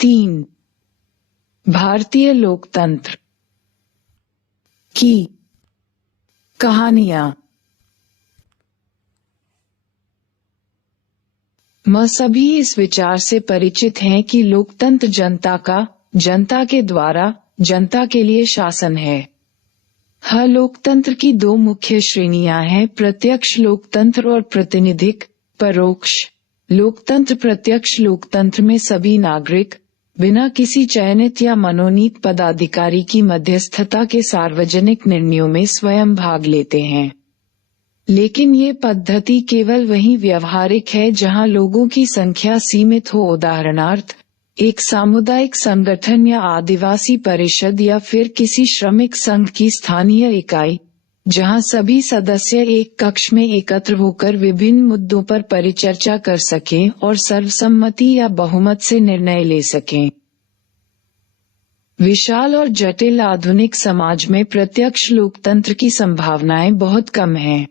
3. भारतीय लोकतंत्र की कहानियां। सभी इस विचार से परिचित हैं कि लोकतंत्र जनता का, जनता के द्वारा, जनता के लिए शासन है। लोकतंत्र की दो मुख्य श्रेणियां हैं, प्रत्यक्ष लोकतंत्र और प्रातिनिधिक, परोक्ष लोकतंत्र। प्रत्यक्ष लोकतंत्र में सभी नागरिक बिना किसी चयनित या मनोनीत पदाधिकारी की मध्यस्थता के सार्वजनिक निर्णयों में स्वयं भाग लेते हैं। लेकिन ये पद्धति केवल वहीं व्यवहारिक है जहां लोगों की संख्या सीमित हो, उदाहरणार्थ एक सामुदायिक संगठन या आदिवासी परिषद या फिर किसी श्रमिक संघ की स्थानीय इकाई, जहां सभी सदस्य एक कक्ष में एकत्र होकर विभिन्न मुद्दों पर परिचर्चा कर सकें और सर्वसम्मति या बहुमत से निर्णय ले सकें। विशाल और जटिल आधुनिक समाज में प्रत्यक्ष लोकतंत्र की संभावनाएं बहुत कम हैं।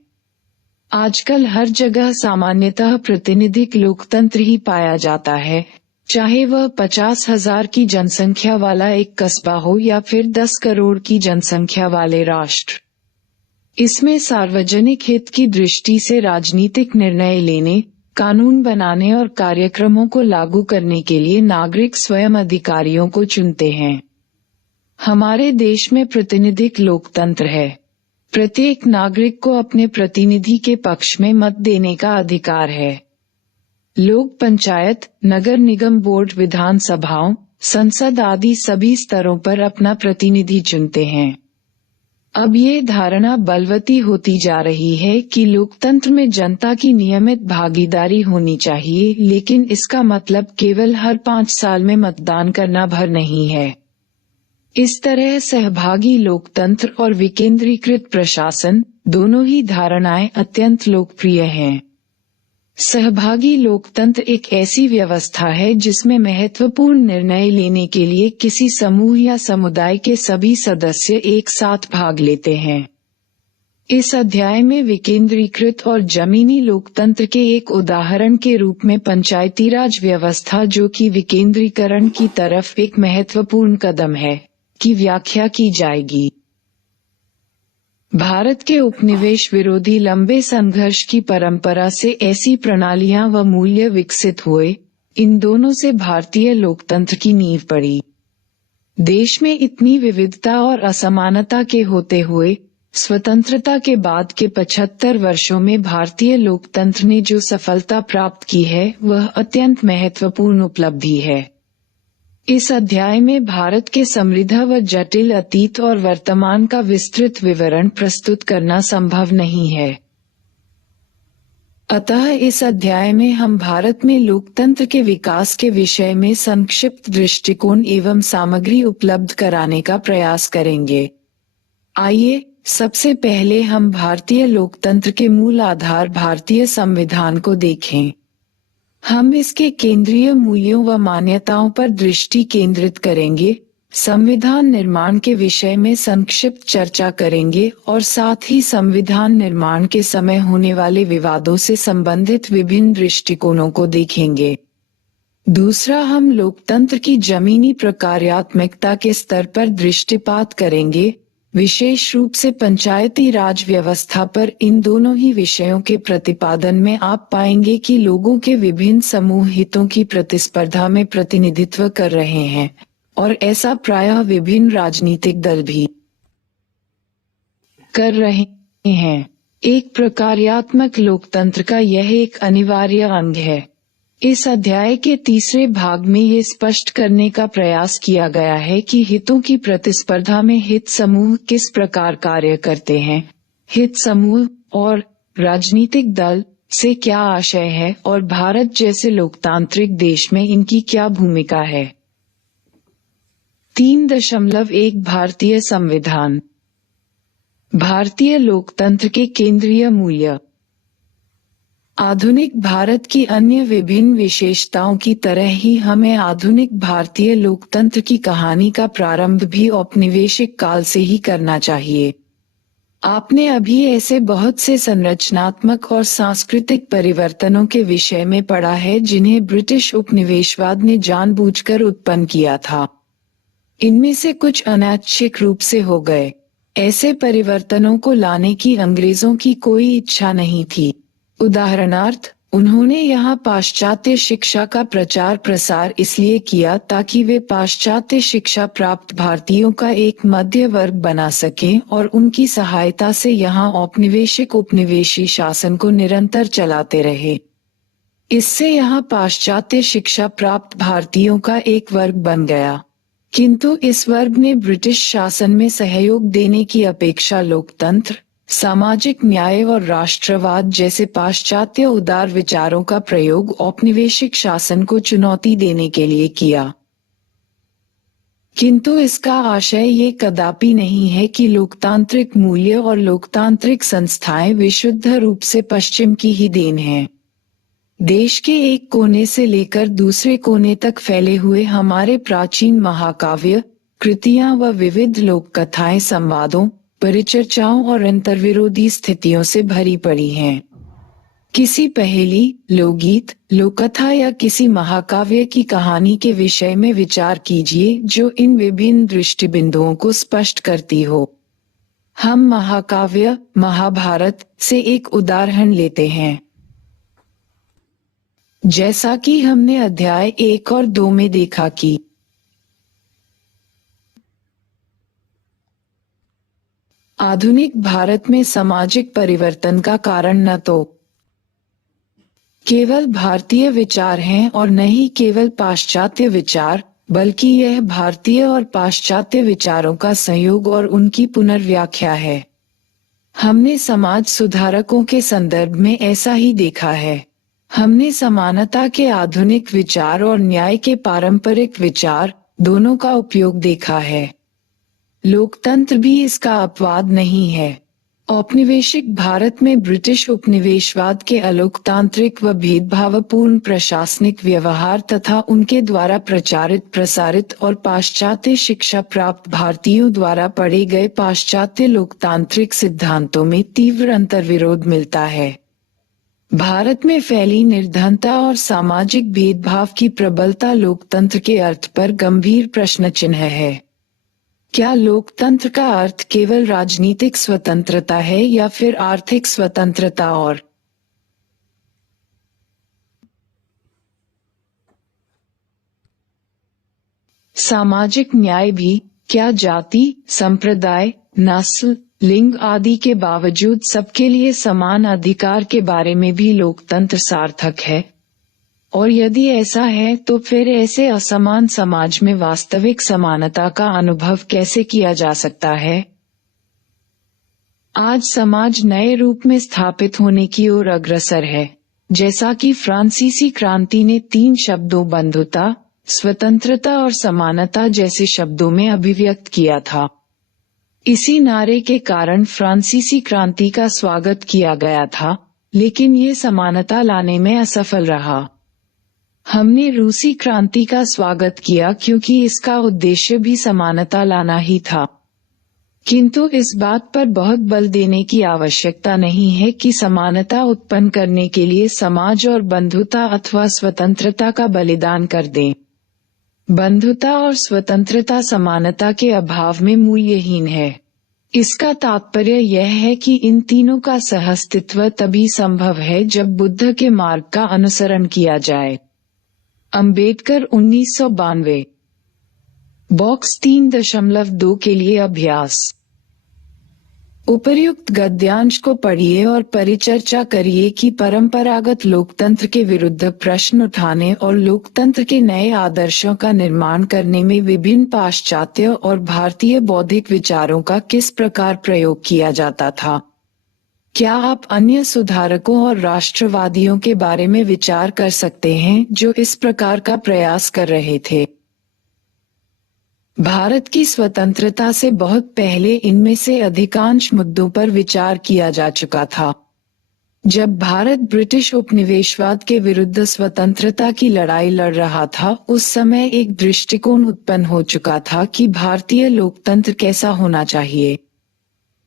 आजकल हर जगह सामान्यतः प्रातिनिधिक लोकतंत्र ही पाया जाता है, चाहे वह 50,000 की जनसंख्या वाला एक कस्बा हो या फिर 10 करोड़ की जनसंख्या वाले राष्ट्र। इसमें सार्वजनिक हित की दृष्टि से राजनीतिक निर्णय लेने, कानून बनाने और कार्यक्रमों को लागू करने के लिए नागरिक स्वयं अधिकारियों को चुनते हैं। हमारे देश में प्रातिनिधिक लोकतंत्र है। प्रत्येक नागरिक को अपने प्रतिनिधि के पक्ष में मत देने का अधिकार है। लोग पंचायत, नगर निगम बोर्ड, विधानसभाओं, संसद आदि सभी स्तरों पर अपना प्रतिनिधि चुनते हैं। अब ये धारणा बलवती होती जा रही है कि लोकतंत्र में जनता की नियमित भागीदारी होनी चाहिए, लेकिन इसका मतलब केवल हर 5 साल में मतदान करना भर नहीं है। इस तरह सहभागी लोकतंत्र और विकेंद्रीकृत प्रशासन, दोनों ही धारणाएं अत्यंत लोकप्रिय हैं। सहभागी लोकतंत्र एक ऐसी व्यवस्था है जिसमें महत्वपूर्ण निर्णय लेने के लिए किसी समूह या समुदाय के सभी सदस्य एक साथ भाग लेते हैं। इस अध्याय में विकेंद्रीकृत और जमीनी लोकतंत्र के एक उदाहरण के रूप में पंचायती राज व्यवस्था, जो कि विकेंद्रीकरण की तरफ एक महत्वपूर्ण कदम है, की व्याख्या की जाएगी। भारत के उपनिवेश विरोधी लंबे संघर्ष की परंपरा से ऐसी प्रणालियां व मूल्य विकसित हुए। इन दोनों से भारतीय लोकतंत्र की नींव पड़ी। देश में इतनी विविधता और असमानता के होते हुए स्वतंत्रता के बाद के 75 वर्षों में भारतीय लोकतंत्र ने जो सफलता प्राप्त की है, वह अत्यंत महत्वपूर्ण उपलब्धि है। इस अध्याय में भारत के समृद्ध व जटिल अतीत और वर्तमान का विस्तृत विवरण प्रस्तुत करना संभव नहीं है। अतः इस अध्याय में हम भारत में लोकतंत्र के विकास के विषय में संक्षिप्त दृष्टिकोण एवं सामग्री उपलब्ध कराने का प्रयास करेंगे। आइए सबसे पहले हम भारतीय लोकतंत्र के मूल आधार भारतीय संविधान को देखें। हम इसके केंद्रीय मूल्यों व मान्यताओं पर दृष्टि केंद्रित करेंगे, संविधान निर्माण के विषय में संक्षिप्त चर्चा करेंगे और साथ ही संविधान निर्माण के समय होने वाले विवादों से संबंधित विभिन्न दृष्टिकोणों को देखेंगे। दूसरा, हम लोकतंत्र की जमीनी प्रकार्यात्मकता के स्तर पर दृष्टिपात करेंगे, विशेष रूप से पंचायती राज व्यवस्था पर। इन दोनों ही विषयों के प्रतिपादन में आप पाएंगे कि लोगों के विभिन्न समूह हितों की प्रतिस्पर्धा में प्रतिनिधित्व कर रहे हैं, और ऐसा प्रायः विभिन्न राजनीतिक दल भी कर रहे हैं। एक प्रकार्यात्मक लोकतंत्र का यह एक अनिवार्य अंग है। इस अध्याय के तीसरे भाग में ये स्पष्ट करने का प्रयास किया गया है कि हितों की प्रतिस्पर्धा में हित समूह किस प्रकार कार्य करते हैं, हित समूह और राजनीतिक दल से क्या आशय है, और भारत जैसे लोकतांत्रिक देश में इनकी क्या भूमिका है। 3.1 भारतीय संविधान। भारतीय लोकतंत्र के केंद्रीय मूल्य। आधुनिक भारत की अन्य विभिन्न विशेषताओं की तरह ही हमें आधुनिक भारतीय लोकतंत्र की कहानी का प्रारंभ भी औपनिवेशिक काल से ही करना चाहिए। आपने अभी ऐसे बहुत से संरचनात्मक और सांस्कृतिक परिवर्तनों के विषय में पढ़ा है जिन्हें ब्रिटिश उपनिवेशवाद ने जानबूझकर उत्पन्न किया था। इनमें से कुछ अनैच्छिक रूप से हो गए। ऐसे परिवर्तनों को लाने की अंग्रेजों की कोई इच्छा नहीं थी। उदाहरणार्थ, उन्होंने यहाँ पाश्चात्य शिक्षा का प्रचार प्रसार इसलिए किया ताकि वे पाश्चात्य शिक्षा प्राप्त भारतीयों का एक मध्य वर्ग बना सकें और उनकी सहायता से यहाँ औपनिवेशिक उपनिवेशी शासन को निरंतर चलाते रहे। इससे यहाँ पाश्चात्य शिक्षा प्राप्त भारतीयों का एक वर्ग बन गया, किंतु इस वर्ग ने ब्रिटिश शासन में सहयोग देने की अपेक्षा लोकतंत्र, सामाजिक न्याय और राष्ट्रवाद जैसे पाश्चात्य उदार विचारों का प्रयोग औपनिवेशिक शासन को चुनौती देने के लिए किया। किंतु इसका आशय ये कदापि नहीं है कि लोकतांत्रिक मूल्य और लोकतांत्रिक संस्थाएं विशुद्ध रूप से पश्चिम की ही देन हैं। देश के एक कोने से लेकर दूसरे कोने तक फैले हुए हमारे प्राचीन महाकाव्य, कृतियां व विविध लोक कथाएं संवादों, परिचर्चाओं और अंतर्विरोधी स्थितियों से भरी पड़ी हैं। किसी पहेली, लोकगीत, लोककथा या किसी महाकाव्य की कहानी के विषय में विचार कीजिए जो इन विभिन्न दृष्टिबिंदुओं को स्पष्ट करती हो। हम महाकाव्य, महाभारत से एक उदाहरण लेते हैं। जैसा कि हमने अध्याय 1 और 2 में देखा कि आधुनिक भारत में सामाजिक परिवर्तन का कारण न तो केवल भारतीय विचार हैं और न ही केवल पाश्चात्य विचार, बल्कि यह भारतीय और पाश्चात्य विचारों का संयोग और उनकी पुनर्व्याख्या है। हमने समाज सुधारकों के संदर्भ में ऐसा ही देखा है। हमने समानता के आधुनिक विचार और न्याय के पारंपरिक विचार दोनों का उपयोग देखा है। लोकतंत्र भी इसका अपवाद नहीं है। औपनिवेशिक भारत में ब्रिटिश उपनिवेशवाद के अलोकतांत्रिक व भेदभावपूर्ण प्रशासनिक व्यवहार तथा उनके द्वारा प्रचारित प्रसारित और पाश्चात्य शिक्षा प्राप्त भारतीयों द्वारा पढ़े गए पाश्चात्य लोकतांत्रिक सिद्धांतों में तीव्र अंतर्विरोध मिलता है। भारत में फैली निर्धनता और सामाजिक भेदभाव की प्रबलता लोकतंत्र के अर्थ पर गंभीर प्रश्न चिन्ह है। क्या लोकतंत्र का अर्थ केवल राजनीतिक स्वतंत्रता है या फिर आर्थिक स्वतंत्रता और सामाजिक न्याय भी? क्या जाति, संप्रदाय, नस्ल, लिंग आदि के बावजूद सबके लिए समान अधिकार के बारे में भी लोकतंत्र सार्थक है? और यदि ऐसा है तो फिर ऐसे असमान समाज में वास्तविक समानता का अनुभव कैसे किया जा सकता है? आज समाज नए रूप में स्थापित होने की ओर अग्रसर है, जैसा कि फ्रांसीसी क्रांति ने 3 शब्दों बंधुता, स्वतंत्रता और समानता जैसे शब्दों में अभिव्यक्त किया था। इसी नारे के कारण फ्रांसीसी क्रांति का स्वागत किया गया था, लेकिन ये समानता लाने में असफल रहा। हमने रूसी क्रांति का स्वागत किया क्योंकि इसका उद्देश्य भी समानता लाना ही था। किंतु इस बात पर बहुत बल देने की आवश्यकता नहीं है कि समानता उत्पन्न करने के लिए समाज और बंधुता अथवा स्वतंत्रता का बलिदान कर दें। बंधुता और स्वतंत्रता समानता के अभाव में मूल्यहीन है। इसका तात्पर्य यह है कि इन तीनों का सहअस्तित्व तभी संभव है जब बुद्ध के मार्ग का अनुसरण किया जाए। अंबेडकर 1992। बॉक्स 3.2 के लिए अभ्यास। उपर्युक्त गद्यांश को पढ़िए और परिचर्चा करिए कि परंपरागत लोकतंत्र के विरुद्ध प्रश्न उठाने और लोकतंत्र के नए आदर्शों का निर्माण करने में विभिन्न पाश्चात्य और भारतीय बौद्धिक विचारों का किस प्रकार प्रयोग किया जाता था। क्या आप अन्य सुधारकों और राष्ट्रवादियों के बारे में विचार कर सकते हैं जो इस प्रकार का प्रयास कर रहे थे? भारत की स्वतंत्रता से बहुत पहले इनमें से अधिकांश मुद्दों पर विचार किया जा चुका था। जब भारत ब्रिटिश उपनिवेशवाद के विरुद्ध स्वतंत्रता की लड़ाई लड़ रहा था, उस समय एक दृष्टिकोण उत्पन्न हो चुका था कि भारतीय लोकतंत्र कैसा होना चाहिए।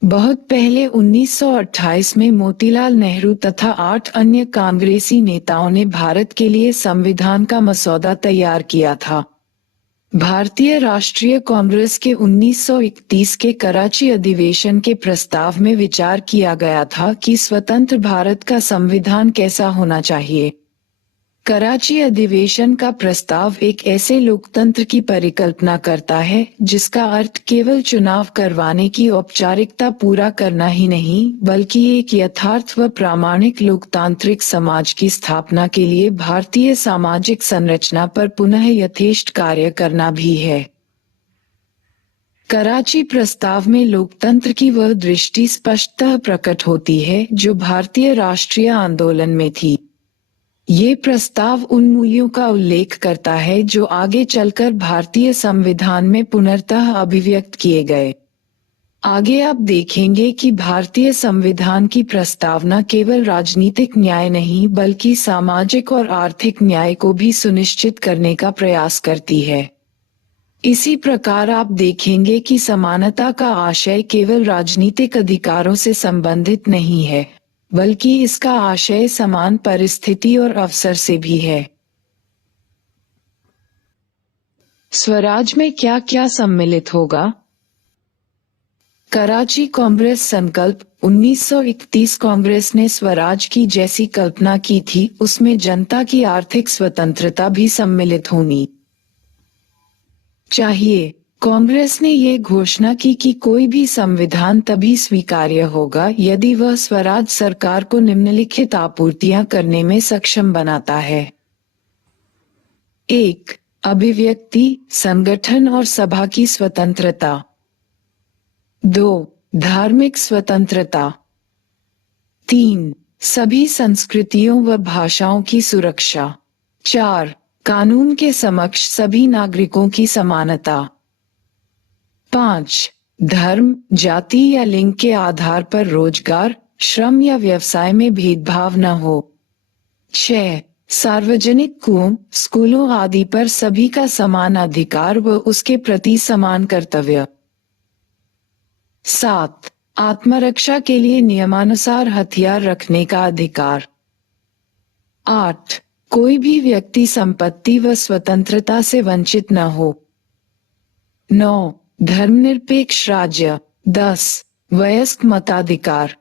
बहुत पहले 1928 में मोतीलाल नेहरू तथा 8 अन्य कांग्रेसी नेताओं ने भारत के लिए संविधान का मसौदा तैयार किया था। भारतीय राष्ट्रीय कांग्रेस के 1931 के कराची अधिवेशन के प्रस्ताव में विचार किया गया था कि स्वतंत्र भारत का संविधान कैसा होना चाहिए। कराची अधिवेशन का प्रस्ताव एक ऐसे लोकतंत्र की परिकल्पना करता है जिसका अर्थ केवल चुनाव करवाने की औपचारिकता पूरा करना ही नहीं, बल्कि एक यथार्थ व प्रामाणिक लोकतांत्रिक समाज की स्थापना के लिए भारतीय सामाजिक संरचना पर पुनः यथेष्ट कार्य करना भी है। कराची प्रस्ताव में लोकतंत्र की वह दृष्टि स्पष्टतः प्रकट होती है जो भारतीय राष्ट्रीय आंदोलन में थी। ये प्रस्ताव उन मूल्यों का उल्लेख करता है जो आगे चलकर भारतीय संविधान में पुनर्तः अभिव्यक्त किए गए। आगे आप देखेंगे कि भारतीय संविधान की प्रस्तावना केवल राजनीतिक न्याय नहीं बल्कि सामाजिक और आर्थिक न्याय को भी सुनिश्चित करने का प्रयास करती है। इसी प्रकार आप देखेंगे कि समानता का आशय केवल राजनीतिक अधिकारों से संबंधित नहीं है, बल्कि इसका आशय समान परिस्थिति और अवसर से भी है। स्वराज में क्या क्या सम्मिलित होगा? कराची कांग्रेस संकल्प 1931 कांग्रेस ने स्वराज की जैसी कल्पना की थी, उसमें जनता की आर्थिक स्वतंत्रता भी सम्मिलित होनी चाहिए। कांग्रेस ने ये घोषणा की कि कोई भी संविधान तभी स्वीकार्य होगा यदि वह स्वराज सरकार को निम्नलिखित आपूर्तियां करने में सक्षम बनाता है। 1. अभिव्यक्ति, संगठन और सभा की स्वतंत्रता। 2. धार्मिक स्वतंत्रता। 3. सभी संस्कृतियों व भाषाओं की सुरक्षा। 4. कानून के समक्ष सभी नागरिकों की समानता। 5. धर्म, जाति या लिंग के आधार पर रोजगार, श्रम या व्यवसाय में भेदभाव न हो। 6. सार्वजनिक कुओं, स्कूलों आदि पर सभी का समान अधिकार व उसके प्रति समान कर्तव्य। 7. आत्मरक्षा के लिए नियमानुसार हथियार रखने का अधिकार। 8. कोई भी व्यक्ति संपत्ति व स्वतंत्रता से वंचित न हो। 9. धर्मनिरपेक्ष राज्य। 10. वयस्क मताधिकार।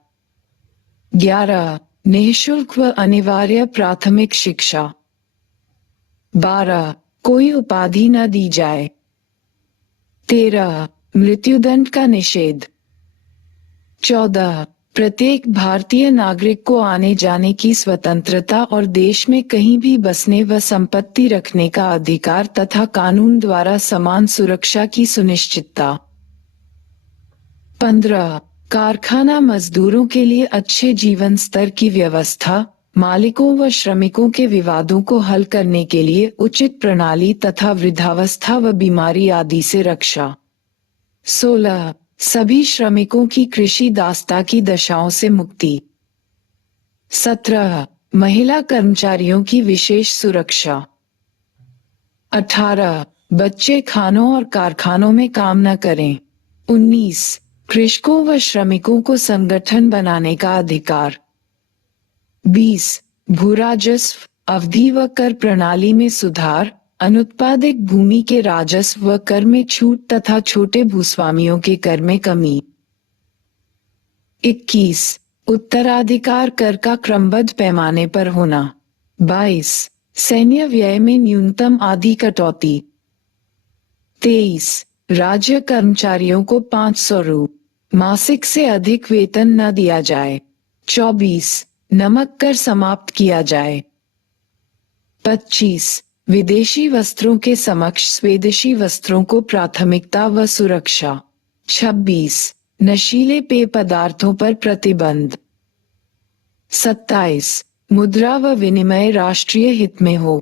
11. निःशुल्क व अनिवार्य प्राथमिक शिक्षा। 12. कोई उपाधि न दी जाए। 13. मृत्युदंड का निषेध। 14. प्रत्येक भारतीय नागरिक को आने जाने की स्वतंत्रता और देश में कहीं भी बसने व संपत्ति रखने का अधिकार तथा कानून द्वारा समान सुरक्षा की सुनिश्चितता। 15. कारखाना मजदूरों के लिए अच्छे जीवन स्तर की व्यवस्था, मालिकों व श्रमिकों के विवादों को हल करने के लिए उचित प्रणाली तथा वृद्धावस्था व बीमारी आदि से रक्षा। 16. सभी श्रमिकों की कृषि दास्ता की दशाओं से मुक्ति। 17. महिला कर्मचारियों की विशेष सुरक्षा। 18. बच्चे खानों और कारखानों में काम न करें। 19. कृषकों व श्रमिकों को संगठन बनाने का अधिकार। 20. भूराजस्व, अवधि व कर प्रणाली में सुधार, अनुत्पादित भूमि के राजस्व व कर में छूट तथा छोटे भूस्वामियों के कर में कमी। 21. उत्तराधिकार कर का क्रमबद्ध पैमाने पर होना। 22. सैन्य व्यय में न्यूनतम आधी कटौती। 23. राज्य कर्मचारियों को 500 रु मासिक से अधिक वेतन न दिया जाए। 24. नमक कर समाप्त किया जाए। 25. विदेशी वस्त्रों के समक्ष स्वदेशी वस्त्रों को प्राथमिकता व सुरक्षा। 26. नशीले पेय पदार्थों पर प्रतिबंध। 27. मुद्रा व विनिमय राष्ट्रीय हित में हो।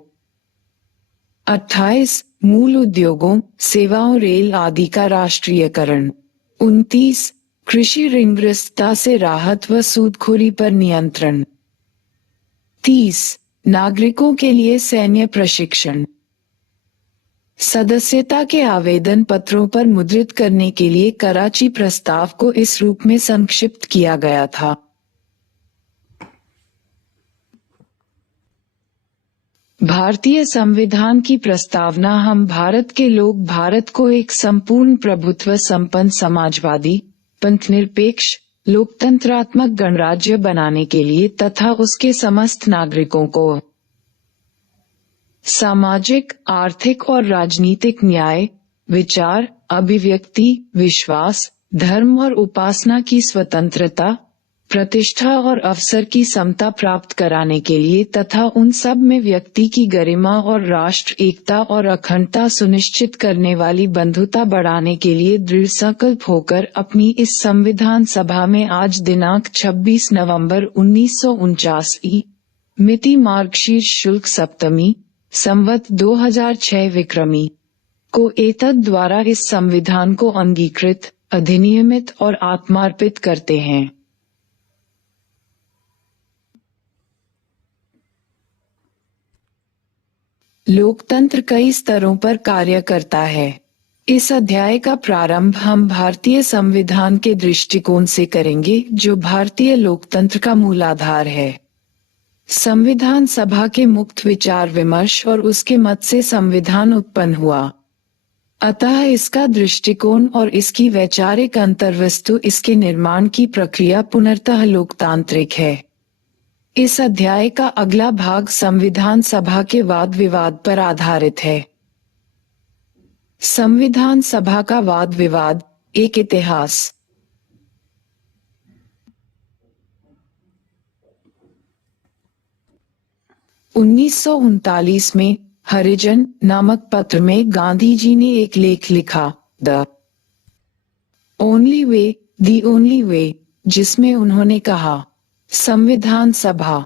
28. मूल उद्योगों, सेवाओं, रेल आदि का राष्ट्रीयकरण। 29. कृषि ऋणग्रस्तता से राहत व सूदखोरी पर नियंत्रण। 30. नागरिकों के लिए सैन्य प्रशिक्षण। सदस्यता के आवेदन पत्रों पर मुद्रित करने के लिए कराची प्रस्ताव को इस रूप में संक्षिप्त किया गया था। भारतीय संविधान की प्रस्तावना। हम भारत के लोग भारत को एक संपूर्ण प्रभुत्व संपन्न समाजवादी, पंथनिरपेक्ष, लोकतंत्रात्मक गणराज्य बनाने के लिए तथा उसके समस्त नागरिकों को सामाजिक, आर्थिक और राजनीतिक न्याय, विचार, अभिव्यक्ति, विश्वास, धर्म और उपासना की स्वतंत्रता, प्रतिष्ठा और अवसर की समता प्राप्त कराने के लिए तथा उन सब में व्यक्ति की गरिमा और राष्ट्र एकता और अखंडता सुनिश्चित करने वाली बंधुता बढ़ाने के लिए दृढ़ संकल्प होकर अपनी इस संविधान सभा में आज दिनांक 26 नवंबर 1949 मिति मार्गशीर्ष शुक्ल सप्तमी, संवत 2006 विक्रमी को एतद द्वारा इस संविधान को अंगीकृत, अधिनियमित और आत्मार्पित करते हैं। लोकतंत्र कई स्तरों पर कार्य करता है। इस अध्याय का प्रारंभ हम भारतीय संविधान के दृष्टिकोण से करेंगे, जो भारतीय लोकतंत्र का मूलाधार है। संविधान सभा के मुक्त विचार विमर्श और उसके मत से संविधान उत्पन्न हुआ। अतः इसका दृष्टिकोण और इसकी वैचारिक अंतर्वस्तु इसके निर्माण की प्रक्रिया पूर्णतः लोकतांत्रिक है। इस अध्याय का अगला भाग संविधान सभा के वाद विवाद पर आधारित है। संविधान सभा का वाद विवाद, एक इतिहास। उन्नीस में हरिजन नामक पत्र में गांधी जी ने एक लेख लिखा, the only way, the only way, जिसमें उन्होंने कहा, संविधान सभा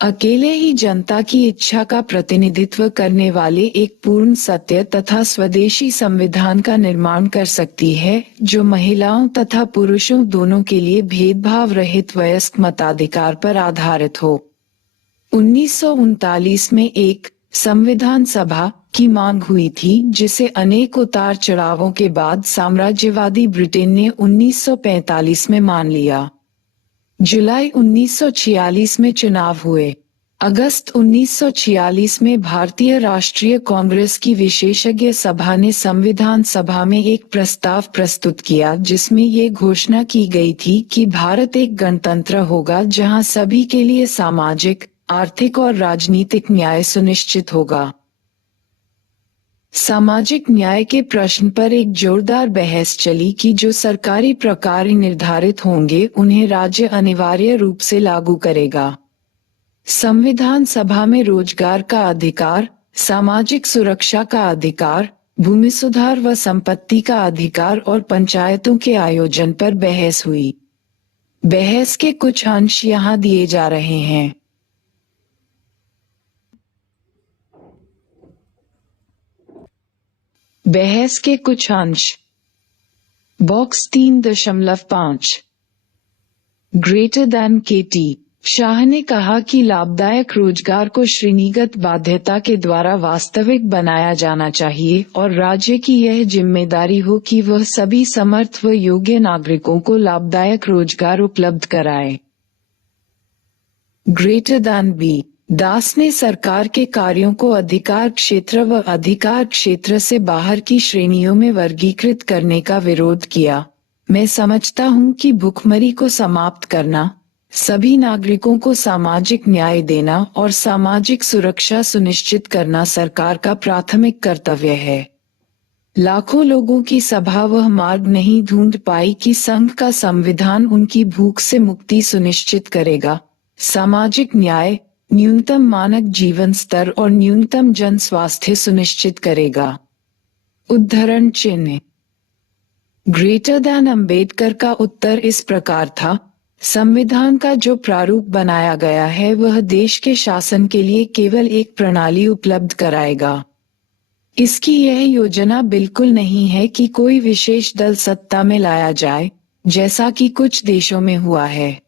अकेले ही जनता की इच्छा का प्रतिनिधित्व करने वाले एक पूर्ण सत्य तथा स्वदेशी संविधान का निर्माण कर सकती है, जो महिलाओं तथा पुरुषों दोनों के लिए भेदभाव रहित वयस्क मताधिकार पर आधारित हो। 1939 में एक संविधान सभा की मांग हुई थी, जिसे अनेक उतार चढ़ावों के बाद साम्राज्यवादी ब्रिटेन ने 1945 में मान लिया। जुलाई 1946 में चुनाव हुए। अगस्त 1946 में भारतीय राष्ट्रीय कांग्रेस की विशेषज्ञ सभा ने संविधान सभा में एक प्रस्ताव प्रस्तुत किया, जिसमें ये घोषणा की गई थी कि भारत एक गणतंत्र होगा जहां सभी के लिए सामाजिक, आर्थिक और राजनीतिक न्याय सुनिश्चित होगा। सामाजिक न्याय के प्रश्न पर एक जोरदार बहस चली कि जो सरकारी प्रकार निर्धारित होंगे उन्हें राज्य अनिवार्य रूप से लागू करेगा। संविधान सभा में रोजगार का अधिकार, सामाजिक सुरक्षा का अधिकार, भूमि सुधार व संपत्ति का अधिकार और पंचायतों के आयोजन पर बहस हुई। बहस के कुछ अंश यहाँ दिए जा रहे हैं। बहस के कुछ अंश। बॉक्स 3.5 ग्रेटर दैन केटी शाह ने कहा कि लाभदायक रोजगार को श्रेणीगत बाध्यता के द्वारा वास्तविक बनाया जाना चाहिए और राज्य की यह जिम्मेदारी हो कि वह सभी समर्थ व योग्य नागरिकों को लाभदायक रोजगार उपलब्ध कराए। ग्रेटर दैन बी दास ने सरकार के कार्यों को अधिकार क्षेत्र व अधिकार क्षेत्र से बाहर की श्रेणियों में वर्गीकृत करने का विरोध किया। मैं समझता हूं कि भुखमरी को समाप्त करना, सभी नागरिकों को सामाजिक न्याय देना और सामाजिक सुरक्षा सुनिश्चित करना सरकार का प्राथमिक कर्तव्य है। लाखों लोगों की सभा वह मार्ग नहीं ढूंढ पाई कि संघ का संविधान उनकी भूख से मुक्ति सुनिश्चित करेगा, सामाजिक न्याय, न्यूनतम मानक जीवन स्तर और न्यूनतम जन स्वास्थ्य सुनिश्चित करेगा। उद्धरण चिन्ह। ग्रेटर दैन अंबेडकर का उत्तर इस प्रकार था, संविधान का जो प्रारूप बनाया गया है वह देश के शासन के लिए केवल एक प्रणाली उपलब्ध कराएगा। इसकी यह योजना बिल्कुल नहीं है कि कोई विशेष दल सत्ता में लाया जाए, जैसा कि कुछ देशों में हुआ है।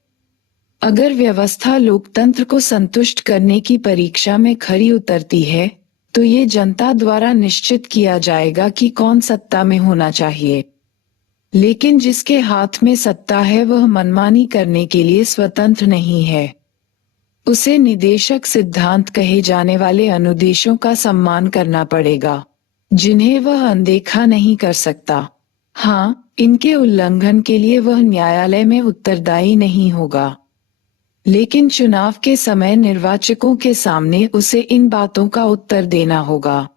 अगर व्यवस्था लोकतंत्र को संतुष्ट करने की परीक्षा में खरी उतरती है, तो ये जनता द्वारा निश्चित किया जाएगा कि कौन सत्ता में होना चाहिए। लेकिन जिसके हाथ में सत्ता है वह मनमानी करने के लिए स्वतंत्र नहीं है। उसे निदेशक सिद्धांत कहे जाने वाले अनुदेशों का सम्मान करना पड़ेगा, जिन्हें वह अनदेखा नहीं कर सकता। हाँ, इनके उल्लंघन के लिए वह न्यायालय में उत्तरदायी नहीं होगा, लेकिन चुनाव के समय निर्वाचकों के सामने उसे इन बातों का उत्तर देना होगा।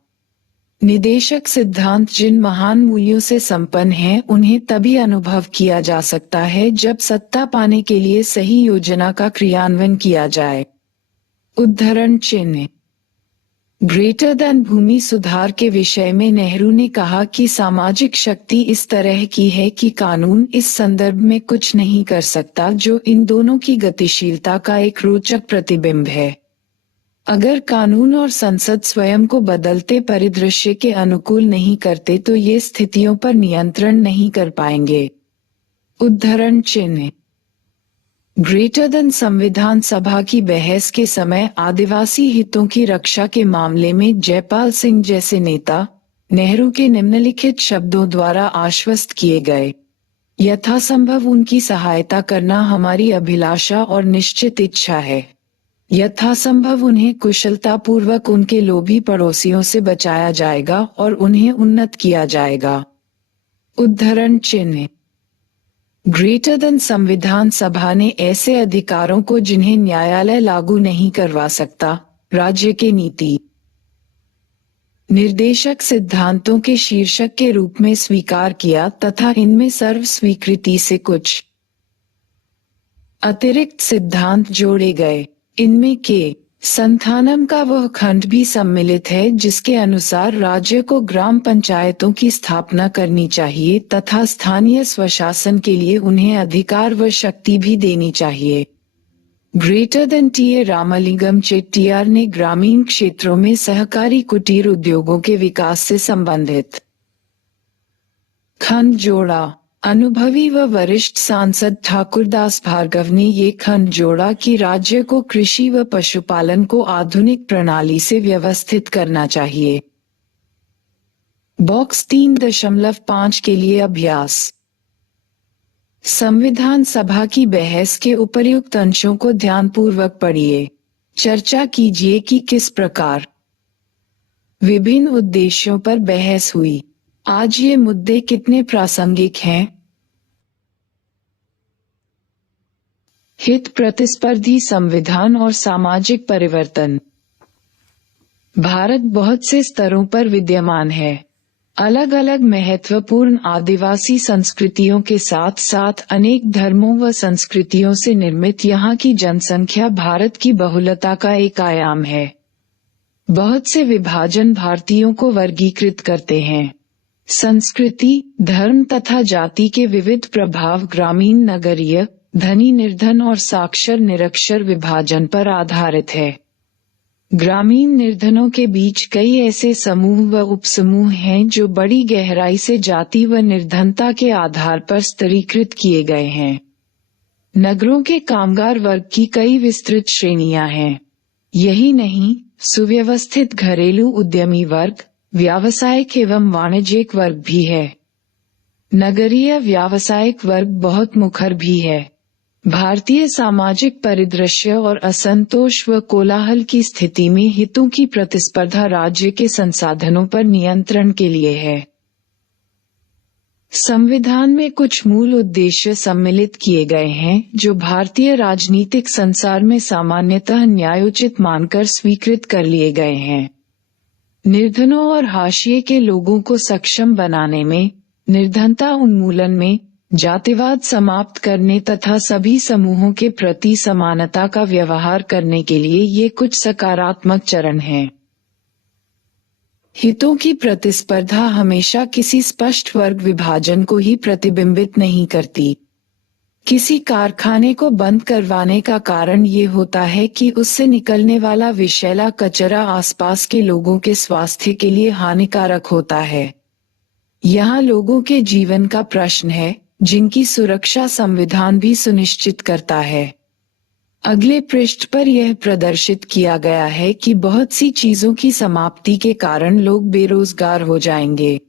निदेशक सिद्धांत जिन महान मूल्यों से संपन्न हैं उन्हें तभी अनुभव किया जा सकता है जब सत्ता पाने के लिए सही योजना का क्रियान्वयन किया जाए। उद्धरण चिन्ह। ग्रेटर देन भूमि सुधार के विषय में नेहरू ने कहा कि सामाजिक शक्ति इस तरह की है कि कानून इस संदर्भ में कुछ नहीं कर सकता जो इन दोनों की गतिशीलता का एक रोचक प्रतिबिंब है। अगर कानून और संसद स्वयं को बदलते परिदृश्य के अनुकूल नहीं करते तो ये स्थितियों पर नियंत्रण नहीं कर पाएंगे। उद्धरण चिन्ह। ग्रेटर देन संविधान सभा की बहस के समय आदिवासी हितों की रक्षा के मामले में जयपाल सिंह जैसे नेता नेहरू के निम्नलिखित शब्दों द्वारा आश्वस्त किए गए। यथासंभव उनकी सहायता करना हमारी अभिलाषा और निश्चित इच्छा है। यथासंभव उन्हें कुशलतापूर्वक उनके लोभी पड़ोसियों से बचाया जाएगा और उन्हें उन्नत किया जाएगा। उद्धरण चिन्ह। ग्रेटर देन संविधान सभा ने ऐसे अधिकारों को जिन्हें न्यायालय लागू नहीं करवा सकता, राज्य के नीति निर्देशक सिद्धांतों के शीर्षक के रूप में स्वीकार किया तथा इनमें सर्व स्वीकृति से कुछ अतिरिक्त सिद्धांत जोड़े गए। इनमें के संथानम का वह खंड भी सम्मिलित है जिसके अनुसार राज्य को ग्राम पंचायतों की स्थापना करनी चाहिए तथा स्थानीय स्वशासन के लिए उन्हें अधिकार व शक्ति भी देनी चाहिए। Greater than T. Ramalingam Chettiar ने ग्रामीण क्षेत्रों में सहकारी कुटीर उद्योगों के विकास से संबंधित खंड जोड़ा। अनुभवी व वरिष्ठ सांसद ठाकुरदास भार्गव ने ये खंड जोड़ा कि राज्य को कृषि व पशुपालन को आधुनिक प्रणाली से व्यवस्थित करना चाहिए। बॉक्स 3.5 के लिए अभ्यास। संविधान सभा की बहस के उपर्युक्त अंशों को ध्यानपूर्वक पढ़िए। चर्चा कीजिए कि किस प्रकार विभिन्न उद्देश्यों पर बहस हुई। आज ये मुद्दे कितने प्रासंगिक हैं? हित प्रतिस्पर्धी संविधान और सामाजिक परिवर्तन। भारत बहुत से स्तरों पर विद्यमान है। अलग अलग महत्वपूर्ण आदिवासी संस्कृतियों के साथ साथ अनेक धर्मों व संस्कृतियों से निर्मित यहाँ की जनसंख्या भारत की बहुलता का एक आयाम है। बहुत से विभाजन भारतीयों को वर्गीकृत करते हैं। संस्कृति, धर्म तथा जाति के विविध प्रभाव ग्रामीण नगरीय, धनी निर्धन और साक्षर निरक्षर विभाजन पर आधारित है। ग्रामीण निर्धनों के बीच कई ऐसे समूह व उपसमूह हैं जो बड़ी गहराई से जाति व निर्धनता के आधार पर स्तरीकृत किए गए हैं। नगरों के कामगार वर्ग की कई विस्तृत श्रेणियां हैं। यही नहीं, सुव्यवस्थित घरेलू उद्यमी वर्ग, व्यावसायिक एवं वाणिज्यिक वर्ग भी है। नगरीय व्यावसायिक वर्ग बहुत मुखर भी है। भारतीय सामाजिक परिदृश्य और असंतोष व कोलाहल की स्थिति में हितों की प्रतिस्पर्धा राज्य के संसाधनों पर नियंत्रण के लिए है। संविधान में कुछ मूल उद्देश्य सम्मिलित किए गए हैं जो भारतीय राजनीतिक संसार में सामान्यतः न्यायोचित मानकर स्वीकृत कर लिए गए हैं। निर्धनों और हाशिए के लोगों को सक्षम बनाने में, निर्धनता उन्मूलन में, जातिवाद समाप्त करने तथा सभी समूहों के प्रति समानता का व्यवहार करने के लिए ये कुछ सकारात्मक चरण हैं। हितों की प्रतिस्पर्धा हमेशा किसी स्पष्ट वर्ग विभाजन को ही प्रतिबिंबित नहीं करती। किसी कारखाने को बंद करवाने का कारण ये होता है कि उससे निकलने वाला विषैला कचरा आसपास के लोगों के स्वास्थ्य के लिए हानिकारक होता है। यहाँ लोगों के जीवन का प्रश्न है, जिनकी सुरक्षा संविधान भी सुनिश्चित करता है। अगले पृष्ठ पर यह प्रदर्शित किया गया है कि बहुत सी चीजों की समाप्ति के कारण लोग बेरोजगार हो जाएंगे।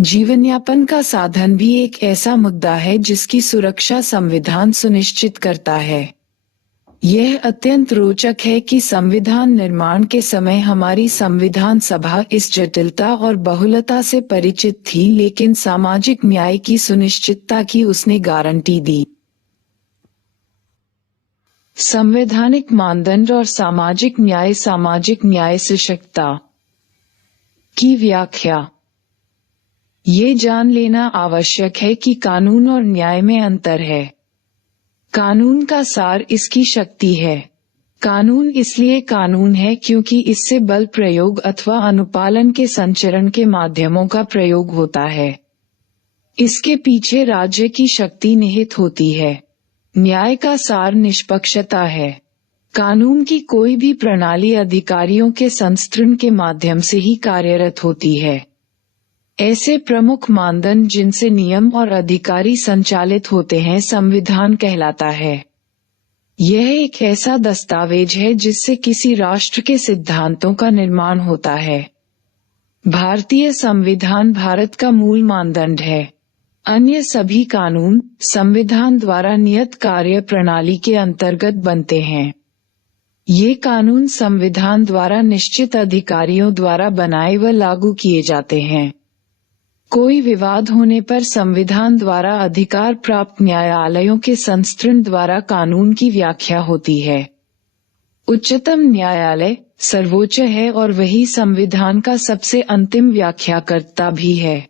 जीवन यापन का साधन भी एक ऐसा मुद्दा है जिसकी सुरक्षा संविधान सुनिश्चित करता है। यह अत्यंत रोचक है कि संविधान निर्माण के समय हमारी संविधान सभा इस जटिलता और बहुलता से परिचित थी, लेकिन सामाजिक न्याय की सुनिश्चितता की उसने गारंटी दी। संवैधानिक मानदंड और सामाजिक न्याय सशक्तता की व्याख्या। ये जान लेना आवश्यक है कि कानून और न्याय में अंतर है। कानून का सार इसकी शक्ति है। कानून इसलिए कानून है क्योंकि इससे बल प्रयोग अथवा अनुपालन के संचरण के माध्यमों का प्रयोग होता है। इसके पीछे राज्य की शक्ति निहित होती है। न्याय का सार निष्पक्षता है। कानून की कोई भी प्रणाली अधिकारियों के संस्तरण के माध्यम से ही कार्यरत होती है। ऐसे प्रमुख मानदंड जिनसे नियम और अधिकारी संचालित होते हैं संविधान कहलाता है। यह एक ऐसा दस्तावेज है जिससे किसी राष्ट्र के सिद्धांतों का निर्माण होता है। भारतीय संविधान भारत का मूल मानदंड है। अन्य सभी कानून संविधान द्वारा नियत कार्य प्रणाली के अंतर्गत बनते हैं। ये कानून संविधान द्वारा निश्चित अधिकारियों द्वारा बनाए व लागू किए जाते हैं। कोई विवाद होने पर संविधान द्वारा अधिकार प्राप्त न्यायालयों के संस्तरण द्वारा कानून की व्याख्या होती है। उच्चतम न्यायालय सर्वोच्च है और वही संविधान का सबसे अंतिम व्याख्याकर्ता भी है।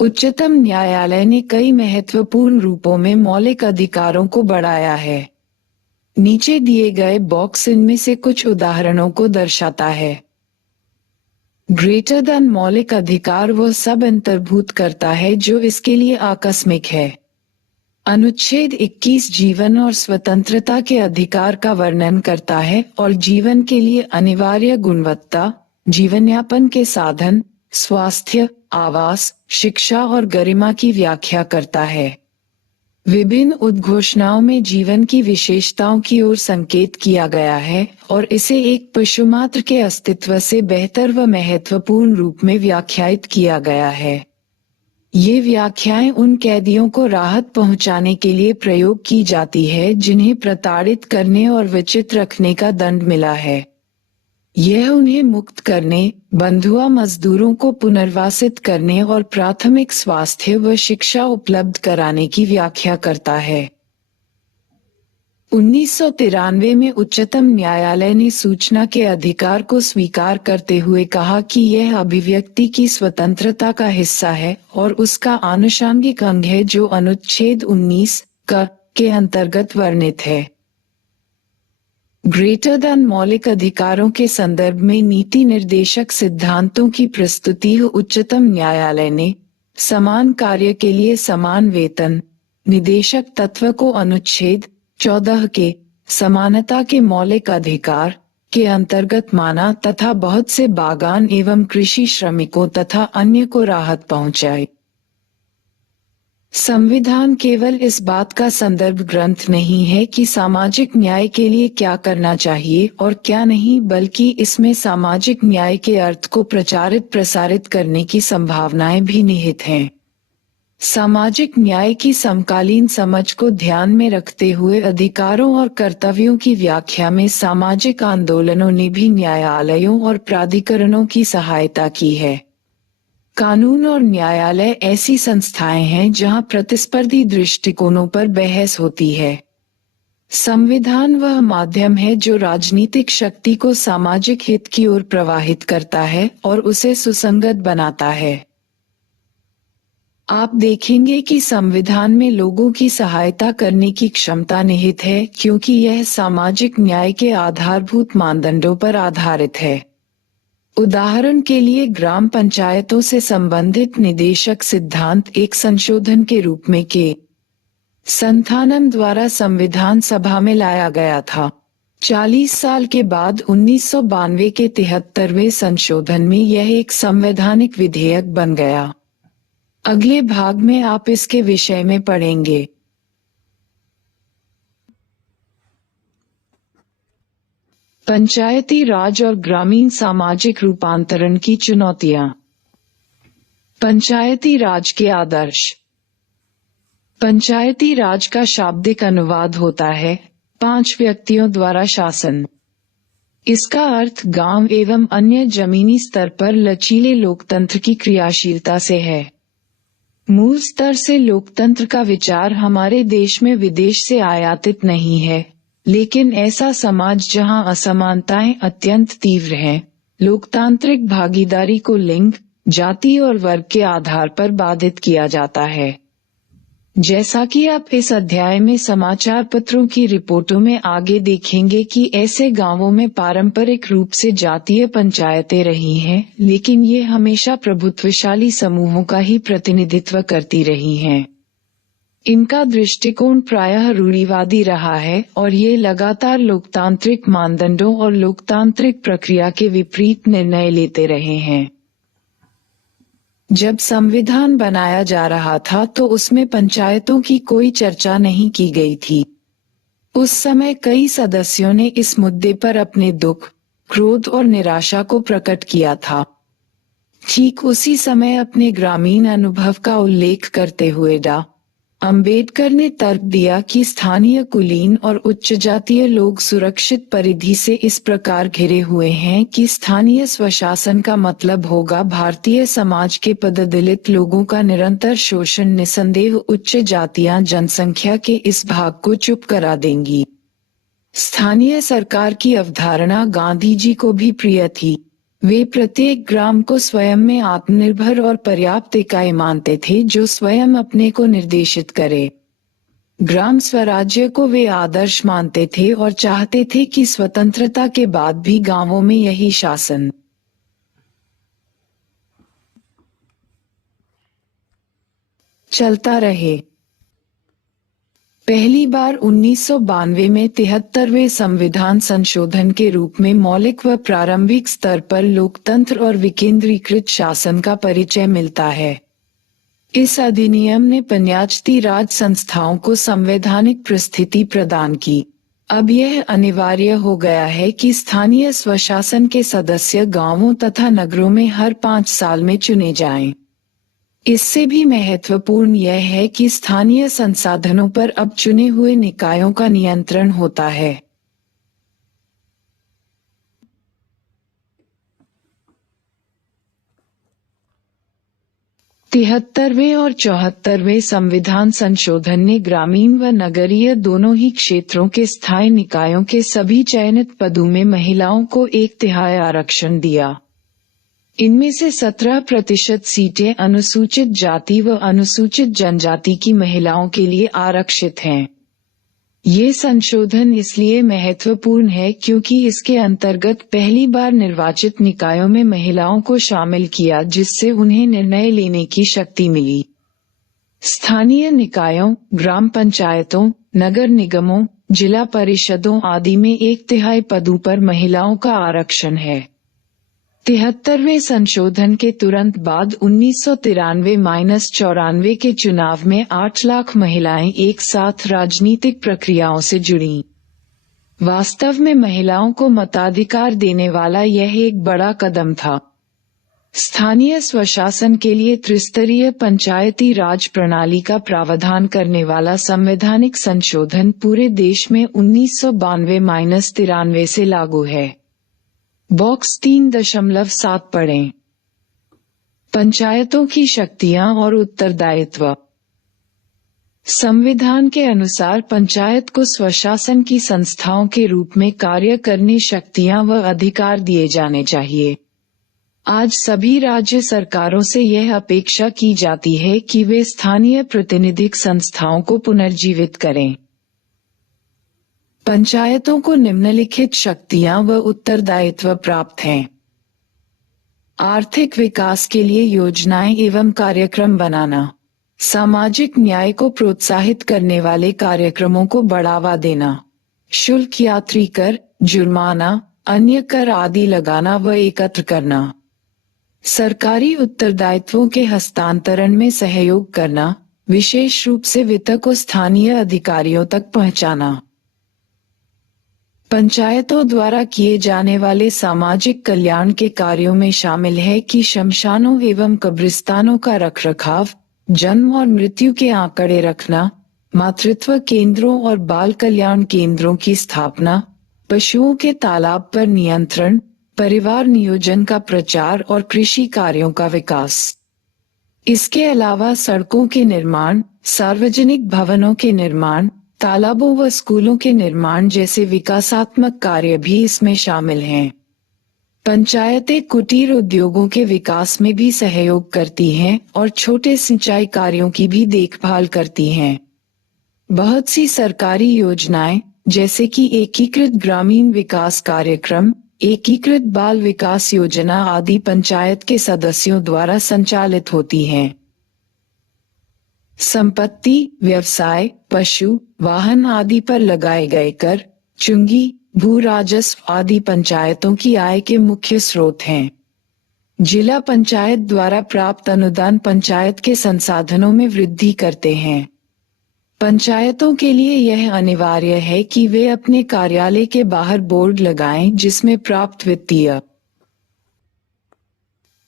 उच्चतम न्यायालय ने कई महत्वपूर्ण रूपों में मौलिक अधिकारों को बढ़ाया है। नीचे दिए गए बॉक्स इनमें से कुछ उदाहरणों को दर्शाता है। ग्रेटर देन मौलिक अधिकार वह सब अंतर्भूत करता है जो इसके लिए आकस्मिक है। अनुच्छेद 21 जीवन और स्वतंत्रता के अधिकार का वर्णन करता है और जीवन के लिए अनिवार्य गुणवत्ता, जीवनयापन के साधन, स्वास्थ्य, आवास, शिक्षा और गरिमा की व्याख्या करता है। विभिन्न उद्घोषणाओं में जीवन की विशेषताओं की ओर संकेत किया गया है और इसे एक पशु मात्र के अस्तित्व से बेहतर व महत्वपूर्ण रूप में व्याख्यायित किया गया है। ये व्याख्याएं उन कैदियों को राहत पहुंचाने के लिए प्रयोग की जाती है जिन्हें प्रताड़ित करने और वंचित रखने का दंड मिला है। यह उन्हें मुक्त करने, बंधुआ मजदूरों को पुनर्वासित करने और प्राथमिक स्वास्थ्य व शिक्षा उपलब्ध कराने की व्याख्या करता है। 1993 में उच्चतम न्यायालय ने सूचना के अधिकार को स्वीकार करते हुए कहा कि यह अभिव्यक्ति की स्वतंत्रता का हिस्सा है और उसका आनुषंगिक अंग है जो अनुच्छेद 19 के अंतर्गत वर्णित है। ग्रेटर देन मौलिक अधिकारों के संदर्भ में नीति निर्देशक सिद्धांतों की प्रस्तुति उच्चतम न्यायालय ने समान कार्य के लिए समान वेतन निदेशक तत्व को अनुच्छेद 14 के समानता के मौलिक अधिकार के अंतर्गत माना तथा बहुत से बागान एवं कृषि श्रमिकों तथा अन्य को राहत पहुंचाई। संविधान केवल इस बात का संदर्भ ग्रंथ नहीं है कि सामाजिक न्याय के लिए क्या करना चाहिए और क्या नहीं, बल्कि इसमें सामाजिक न्याय के अर्थ को प्रचारित प्रसारित करने की संभावनाएं भी निहित हैं। सामाजिक न्याय की समकालीन समझ को ध्यान में रखते हुए अधिकारों और कर्तव्यों की व्याख्या में सामाजिक आंदोलनों ने भी न्यायालयों और प्राधिकरणों की सहायता की है। कानून और न्यायालय ऐसी संस्थाएं हैं जहां प्रतिस्पर्धी दृष्टिकोणों पर बहस होती है। संविधान वह माध्यम है जो राजनीतिक शक्ति को सामाजिक हित की ओर प्रवाहित करता है और उसे सुसंगत बनाता है। आप देखेंगे कि संविधान में लोगों की सहायता करने की क्षमता निहित है क्योंकि यह सामाजिक न्याय के आधारभूत मानदंडों पर आधारित है। उदाहरण के लिए ग्राम पंचायतों से संबंधित निदेशक सिद्धांत एक संशोधन के रूप में के संथानम द्वारा संविधान सभा में लाया गया था। 40 साल के बाद 1992 के 73वें संशोधन में यह एक संवैधानिक विधेयक बन गया। अगले भाग में आप इसके विषय में पढ़ेंगे। पंचायती राज और ग्रामीण सामाजिक रूपांतरण की चुनौतियां। पंचायती राज के आदर्श। पंचायती राज का शाब्दिक अनुवाद होता है 5 व्यक्तियों द्वारा शासन। इसका अर्थ गांव एवं अन्य जमीनी स्तर पर लचीले लोकतंत्र की क्रियाशीलता से है। मूल स्तर से लोकतंत्र का विचार हमारे देश में विदेश से आयातित नहीं है, लेकिन ऐसा समाज जहां असमानताएं अत्यंत तीव्र हैं, लोकतांत्रिक भागीदारी को लिंग, जाति और वर्ग के आधार पर बाधित किया जाता है। जैसा कि आप इस अध्याय में समाचार पत्रों की रिपोर्टों में आगे देखेंगे कि ऐसे गांवों में पारंपरिक रूप से जातीय पंचायतें रही हैं, लेकिन ये हमेशा प्रभुत्वशाली समूहों का ही प्रतिनिधित्व करती रही हैं। इनका दृष्टिकोण प्रायः रूढ़िवादी रहा है और ये लगातार लोकतांत्रिक मानदंडों और लोकतांत्रिक प्रक्रिया के विपरीत निर्णय लेते रहे हैं। जब संविधान बनाया जा रहा था तो उसमें पंचायतों की कोई चर्चा नहीं की गई थी। उस समय कई सदस्यों ने इस मुद्दे पर अपने दुख, क्रोध और निराशा को प्रकट किया था। ठीक उसी समय अपने ग्रामीण अनुभव का उल्लेख करते हुए डॉ. अंबेडकर ने तर्क दिया कि स्थानीय कुलीन और उच्च जातीय लोग सुरक्षित परिधि से इस प्रकार घिरे हुए हैं कि स्थानीय स्वशासन का मतलब होगा भारतीय समाज के पददलित लोगों का निरंतर शोषण। निसंदेह उच्च जातियां जनसंख्या के इस भाग को चुप करा देंगी। स्थानीय सरकार की अवधारणा गांधी जी को भी प्रिय थी। वे प्रत्येक ग्राम को स्वयं में आत्मनिर्भर और पर्याप्त इकाई मानते थे जो स्वयं अपने को निर्देशित करे। ग्राम स्वराज्य को वे आदर्श मानते थे और चाहते थे कि स्वतंत्रता के बाद भी गांवों में यही शासन चलता रहे। पहली बार 1992 में 73वें संविधान संशोधन के रूप में मौलिक व प्रारंभिक स्तर पर लोकतंत्र और विकेंद्रीकृत शासन का परिचय मिलता है। इस अधिनियम ने पंचायती राज संस्थाओं को संवैधानिक प्रस्थिति प्रदान की। अब यह अनिवार्य हो गया है कि स्थानीय स्वशासन के सदस्य गांवों तथा नगरों में हर 5 साल में चुने जाएं। इससे भी महत्वपूर्ण यह है कि स्थानीय संसाधनों पर अब चुने हुए निकायों का नियंत्रण होता है। तिहत्तरवें और 74वें संविधान संशोधन ने ग्रामीण व नगरीय दोनों ही क्षेत्रों के स्थायी निकायों के सभी चयनित पदों में महिलाओं को 1/3 आरक्षण दिया। इनमें से 17% सीटें अनुसूचित जाति व अनुसूचित जनजाति की महिलाओं के लिए आरक्षित हैं। ये संशोधन इसलिए महत्वपूर्ण है क्योंकि इसके अंतर्गत पहली बार निर्वाचित निकायों में महिलाओं को शामिल किया, जिससे उन्हें निर्णय लेने की शक्ति मिली। स्थानीय निकायों, ग्राम पंचायतों, नगर निगमों, जिला परिषदों आदि में 1/3 पदों पर महिलाओं का आरक्षण है। 73वें संशोधन के तुरंत बाद 1993-94 के चुनाव में 8 लाख महिलाएं एक साथ राजनीतिक प्रक्रियाओं से जुड़ीं। वास्तव में महिलाओं को मताधिकार देने वाला यह एक बड़ा कदम था। स्थानीय स्वशासन के लिए त्रिस्तरीय पंचायती राज प्रणाली का प्रावधान करने वाला संवैधानिक संशोधन पूरे देश में 1992-93 से लागू है। बॉक्स 3.7 पढ़ें। पंचायतों की शक्तियां और उत्तरदायित्व। संविधान के अनुसार पंचायत को स्वशासन की संस्थाओं के रूप में कार्य करने शक्तियां व अधिकार दिए जाने चाहिए। आज सभी राज्य सरकारों से यह अपेक्षा की जाती है कि वे स्थानीय प्रातिनिधिक संस्थाओं को पुनर्जीवित करें। पंचायतों को निम्नलिखित शक्तियां व उत्तरदायित्व प्राप्त हैं। आर्थिक विकास के लिए योजनाएं एवं कार्यक्रम बनाना, सामाजिक न्याय को प्रोत्साहित करने वाले कार्यक्रमों को बढ़ावा देना, शुल्क, यात्री कर, जुर्माना, अन्य कर आदि लगाना व एकत्र करना, सरकारी उत्तरदायित्वों के हस्तांतरण में सहयोग करना, विशेष रूप से वित्त को स्थानीय अधिकारियों तक पहुंचाना। पंचायतों द्वारा किए जाने वाले सामाजिक कल्याण के कार्यों में शामिल है कि श्मशानों एवं कब्रिस्तानों का रखरखाव, जन्म और मृत्यु के आंकड़े रखना, मातृत्व केंद्रों और बाल कल्याण केंद्रों की स्थापना, पशुओं के तालाब पर नियंत्रण, परिवार नियोजन का प्रचार और कृषि कार्यों का विकास। इसके अलावा सड़कों के निर्माण, सार्वजनिक भवनों के निर्माण, तालाबों व स्कूलों के निर्माण जैसे विकासात्मक कार्य भी इसमें शामिल हैं। पंचायतें कुटीर उद्योगों के विकास में भी सहयोग करती हैं और छोटे सिंचाई कार्यों की भी देखभाल करती हैं। बहुत सी सरकारी योजनाएं, जैसे कि एकीकृत ग्रामीण विकास कार्यक्रम, एकीकृत बाल विकास योजना आदि पंचायत के सदस्यों द्वारा संचालित होती हैं। संपत्ति, व्यवसाय, पशु, वाहन आदि पर लगाए गए कर, चुंगी, भू राजस्व आदि पंचायतों की आय के मुख्य स्रोत हैं। जिला पंचायत द्वारा प्राप्त अनुदान पंचायत के संसाधनों में वृद्धि करते हैं। पंचायतों के लिए यह अनिवार्य है कि वे अपने कार्यालय के बाहर बोर्ड लगाएं जिसमें प्राप्त वित्तीय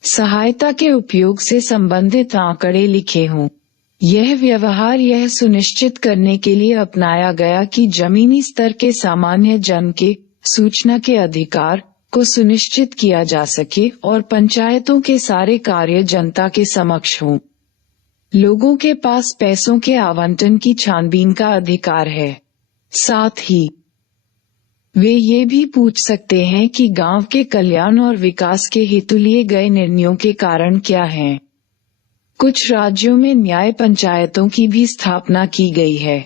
सहायता के उपयोग से संबंधित आंकड़े लिखे हों। यह व्यवहार यह सुनिश्चित करने के लिए अपनाया गया कि जमीनी स्तर के सामान्य जन के सूचना के अधिकार को सुनिश्चित किया जा सके और पंचायतों के सारे कार्य जनता के समक्ष हों। लोगों के पास पैसों के आवंटन की छानबीन का अधिकार है। साथ ही वे ये भी पूछ सकते हैं कि गांव के कल्याण और विकास के हेतु लिए गए निर्णयों के कारण क्या हैं। कुछ राज्यों में न्याय पंचायतों की भी स्थापना की गई है।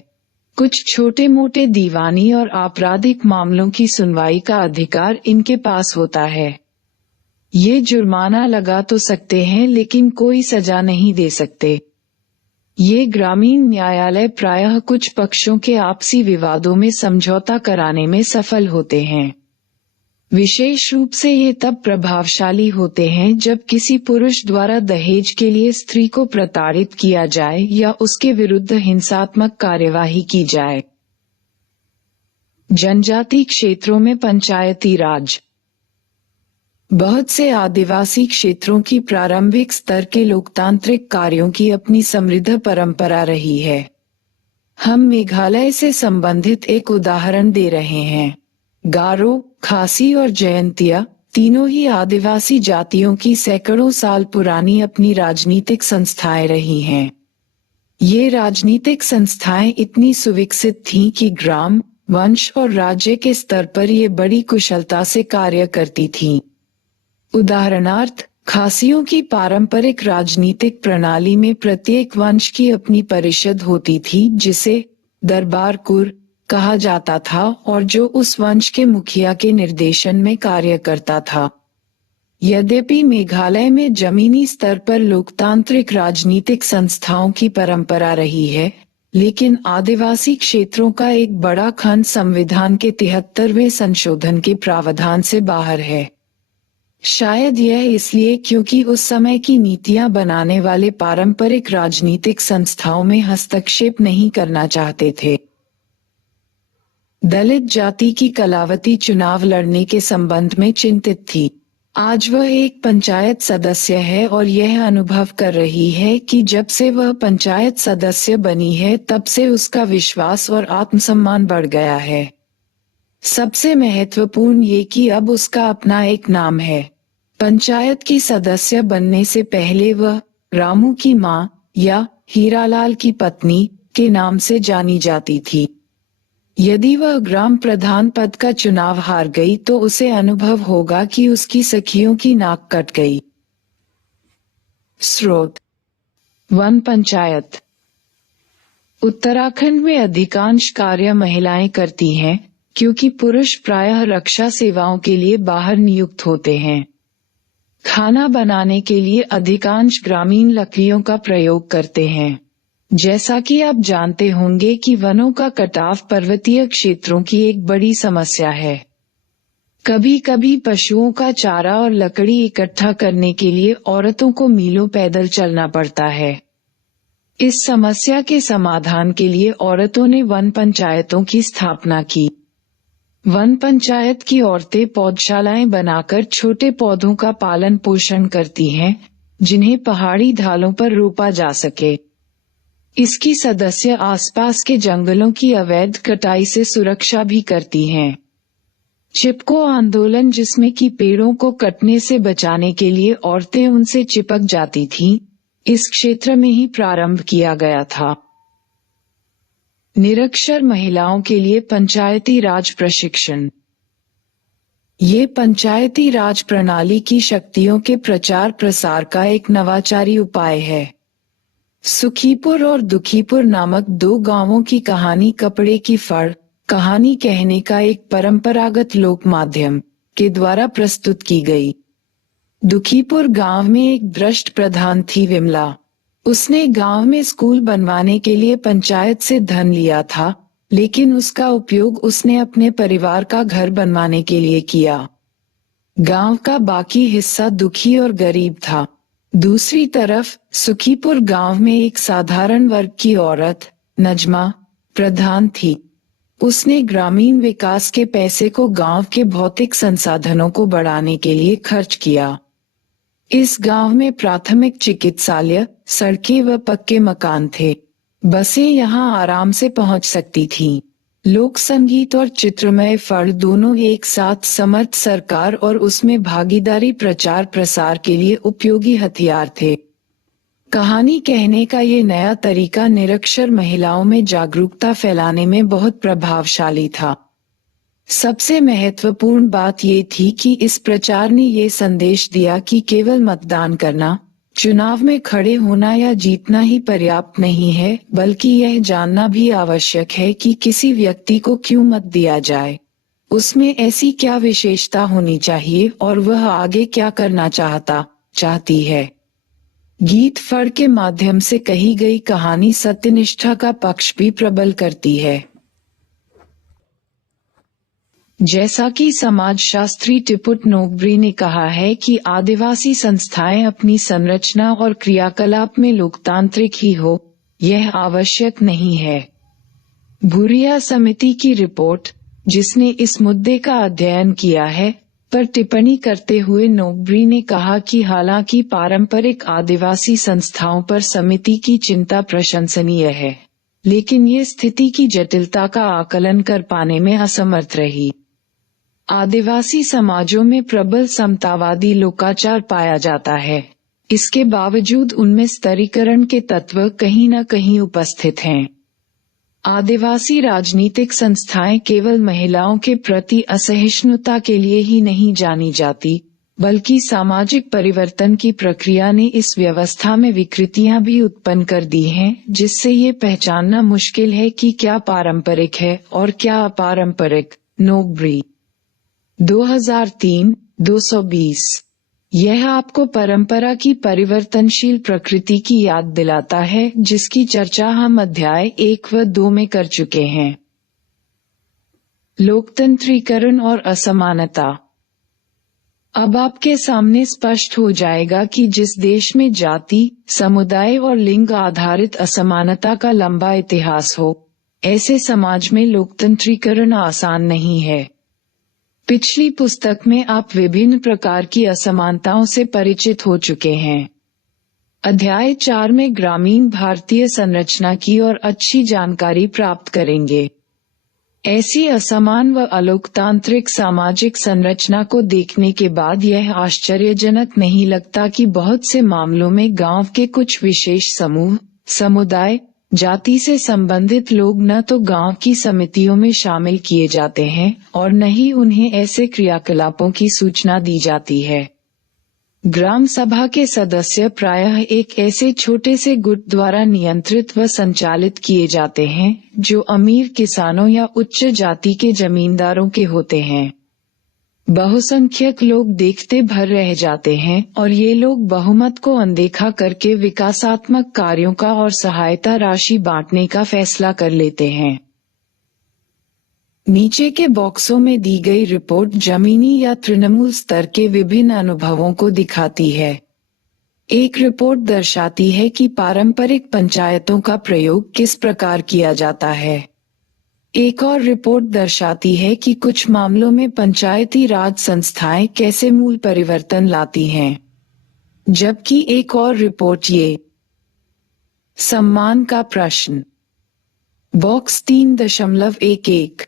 कुछ छोटे मोटे दीवानी और आपराधिक मामलों की सुनवाई का अधिकार इनके पास होता है। ये जुर्माना लगा तो सकते हैं लेकिन कोई सजा नहीं दे सकते। ये ग्रामीण न्यायालय प्रायः कुछ पक्षों के आपसी विवादों में समझौता कराने में सफल होते हैं। विशेष रूप से ये तब प्रभावशाली होते हैं जब किसी पुरुष द्वारा दहेज के लिए स्त्री को प्रताड़ित किया जाए या उसके विरुद्ध हिंसात्मक कार्यवाही की जाए। जनजाति क्षेत्रों में पंचायती राज। बहुत से आदिवासी क्षेत्रों की प्रारंभिक स्तर के लोकतांत्रिक कार्यों की अपनी समृद्ध परंपरा रही है। हम मेघालय से संबंधित एक उदाहरण दे रहे हैं। गारो, खासी और जयंतिया तीनों ही आदिवासी जातियों की सैकड़ों साल पुरानी अपनी राजनीतिक संस्थाएं रही हैं। ये राजनीतिक संस्थाएं इतनी सुविकसित थीं कि ग्राम, वंश और राज्य के स्तर पर ये बड़ी कुशलता से कार्य करती थीं। उदाहरणार्थ, खासियों की पारंपरिक राजनीतिक प्रणाली में प्रत्येक वंश की अपनी परिषद होती थी जिसे दरबार कुर कहा जाता था और जो उस वंश के मुखिया के निर्देशन में कार्य करता था। यद्यपि मेघालय में जमीनी स्तर पर लोकतांत्रिक राजनीतिक संस्थाओं की परंपरा रही है, लेकिन आदिवासी क्षेत्रों का एक बड़ा खंड संविधान के 73वें संशोधन के प्रावधान से बाहर है। शायद यह इसलिए क्योंकि उस समय की नीतियां बनाने वाले पारंपरिक राजनीतिक संस्थाओं में हस्तक्षेप नहीं करना चाहते थे। दलित जाति की कलावती चुनाव लड़ने के संबंध में चिंतित थी। आज वह एक पंचायत सदस्य है और यह अनुभव कर रही है कि जब से वह पंचायत सदस्य बनी है तब से उसका विश्वास और आत्मसम्मान बढ़ गया है। सबसे महत्वपूर्ण ये कि अब उसका अपना एक नाम है। पंचायत की सदस्य बनने से पहले वह रामू की माँ या हीरालाल की पत्नी के नाम से जानी जाती थी। यदि वह ग्राम प्रधान पद का चुनाव हार गई तो उसे अनुभव होगा कि उसकी सखियों की नाक कट गई। स्रोत: वन पंचायत। उत्तराखंड में अधिकांश कार्य महिलाएं करती हैं, क्योंकि पुरुष प्रायः रक्षा सेवाओं के लिए बाहर नियुक्त होते हैं। खाना बनाने के लिए अधिकांश ग्रामीण लकड़ियों का प्रयोग करते हैं। जैसा कि आप जानते होंगे कि वनों का कटाव पर्वतीय क्षेत्रों की एक बड़ी समस्या है। कभी कभी पशुओं का चारा और लकड़ी इकट्ठा करने के लिए औरतों को मीलों पैदल चलना पड़ता है। इस समस्या के समाधान के लिए औरतों ने वन पंचायतों की स्थापना की। वन पंचायत की औरतें पौधशालाएं बनाकर छोटे पौधों का पालन पोषण करती हैं, जिन्हें पहाड़ी ढालों पर रोपा जा सके। इसकी सदस्य आसपास के जंगलों की अवैध कटाई से सुरक्षा भी करती हैं। चिपको आंदोलन, जिसमें कि पेड़ों को कटने से बचाने के लिए औरतें उनसे चिपक जाती थीं, इस क्षेत्र में ही प्रारंभ किया गया था। निरक्षर महिलाओं के लिए पंचायती राज प्रशिक्षण। ये पंचायती राज प्रणाली की शक्तियों के प्रचार प्रसार का एक नवाचारी उपाय है। सुखीपुर और दुखीपुर नामक 2 गांवों की कहानी कपड़े की फड़, कहानी कहने का एक परंपरागत लोक माध्यम के द्वारा प्रस्तुत की गई। दुखीपुर गांव में एक भ्रष्ट प्रधान थी विमला। उसने गांव में स्कूल बनवाने के लिए पंचायत से धन लिया था, लेकिन उसका उपयोग उसने अपने परिवार का घर बनवाने के लिए किया। गांव का बाकी हिस्सा दुखी और गरीब था। दूसरी तरफ सुखीपुर गांव में एक साधारण वर्ग की औरत, नजमा, प्रधान थी। उसने ग्रामीण विकास के पैसे को गांव के भौतिक संसाधनों को बढ़ाने के लिए खर्च किया। इस गांव में प्राथमिक चिकित्सालय, सड़कें व पक्के मकान थे। बसें यहां आराम से पहुंच सकती थीं। लोक संगीत और चित्रमय फड़ दोनों एक साथ समर्थ सरकार और उसमें भागीदारी प्रचार प्रसार के लिए उपयोगी हथियार थे। कहानी कहने का ये नया तरीका निरक्षर महिलाओं में जागरूकता फैलाने में बहुत प्रभावशाली था। सबसे महत्वपूर्ण बात ये थी कि इस प्रचार ने ये संदेश दिया कि केवल मतदान करना, चुनाव में खड़े होना या जीतना ही पर्याप्त नहीं है, बल्कि यह जानना भी आवश्यक है कि किसी व्यक्ति को क्यों मत दिया जाए, उसमें ऐसी क्या विशेषता होनी चाहिए और वह आगे क्या करना चाहती है। गीत फड़ के माध्यम से कही गई कहानी सत्यनिष्ठा का पक्ष भी प्रबल करती है। जैसा कि समाजशास्त्री टिपुट नोगब्री ने कहा है कि आदिवासी संस्थाएं अपनी संरचना और क्रियाकलाप में लोकतांत्रिक ही हो, यह आवश्यक नहीं है। भूरिया समिति की रिपोर्ट, जिसने इस मुद्दे का अध्ययन किया है, पर टिप्पणी करते हुए नोगब्री ने कहा कि हालांकि पारंपरिक आदिवासी संस्थाओं पर समिति की चिंता प्रशंसनीय है, लेकिन ये स्थिति की जटिलता का आकलन कर पाने में असमर्थ रही। आदिवासी समाजों में प्रबल समतावादी लोकाचार पाया जाता है। इसके बावजूद उनमें स्तरीकरण के तत्व कहीं न कहीं उपस्थित हैं। आदिवासी राजनीतिक संस्थाएं केवल महिलाओं के प्रति असहिष्णुता के लिए ही नहीं जानी जाती, बल्कि सामाजिक परिवर्तन की प्रक्रिया ने इस व्यवस्था में विकृतियां भी उत्पन्न कर दी हैं, जिससे ये पहचानना मुश्किल है कि क्या पारंपरिक है और क्या अपारंपरिक। नोगब्री 2003, 220। यह आपको परंपरा की परिवर्तनशील प्रकृति की याद दिलाता है, जिसकी चर्चा हम अध्याय 1 व 2 में कर चुके हैं। लोकतंत्रीकरण और असमानता। अब आपके सामने स्पष्ट हो जाएगा कि जिस देश में जाति, समुदाय और लिंग आधारित असमानता का लंबा इतिहास हो, ऐसे समाज में लोकतंत्रीकरण आसान नहीं है। पिछली पुस्तक में आप विभिन्न प्रकार की असमानताओं से परिचित हो चुके हैं। अध्याय 4 में ग्रामीण भारतीय संरचना की और अच्छी जानकारी प्राप्त करेंगे। ऐसी असमान व अलोकतांत्रिक सामाजिक संरचना को देखने के बाद यह आश्चर्यजनक नहीं लगता कि बहुत से मामलों में गांव के कुछ विशेष समूह, समुदाय, जाति से संबंधित लोग न तो गांव की समितियों में शामिल किए जाते हैं और न ही उन्हें ऐसे क्रियाकलापों की सूचना दी जाती है। ग्राम सभा के सदस्य प्रायः एक ऐसे छोटे से गुट द्वारा नियंत्रित व संचालित किए जाते हैं जो अमीर किसानों या उच्च जाति के जमींदारों के होते हैं। बहुसंख्यक लोग देखते भर रह जाते हैं और ये लोग बहुमत को अनदेखा करके विकासात्मक कार्यों का और सहायता राशि बांटने का फैसला कर लेते हैं। नीचे के बॉक्सों में दी गई रिपोर्ट जमीनी या तृणमूल स्तर के विभिन्न अनुभवों को दिखाती है। एक रिपोर्ट दर्शाती है कि पारंपरिक पंचायतों का प्रयोग किस प्रकार किया जाता है। एक और रिपोर्ट दर्शाती है कि कुछ मामलों में पंचायती राज संस्थाएं कैसे मूल परिवर्तन लाती हैं, जबकि एक और रिपोर्ट ये सम्मान का प्रश्न। बॉक्स 3.11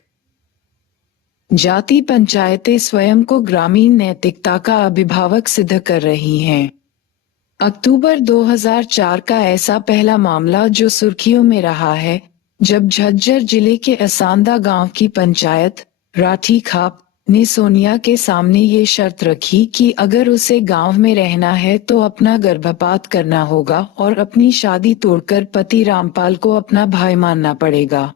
जाति पंचायतें स्वयं को ग्रामीण नैतिकता का अभिभावक सिद्ध कर रही हैं। अक्टूबर 2004 का ऐसा पहला मामला जो सुर्खियों में रहा है, जब झज्जर जिले के असांदा गांव की पंचायत राठी खाप ने सोनिया के सामने ये शर्त रखी कि अगर उसे गांव में रहना है तो अपना गर्भपात करना होगा और अपनी शादी तोड़कर पति रामपाल को अपना भाई मानना पड़ेगा।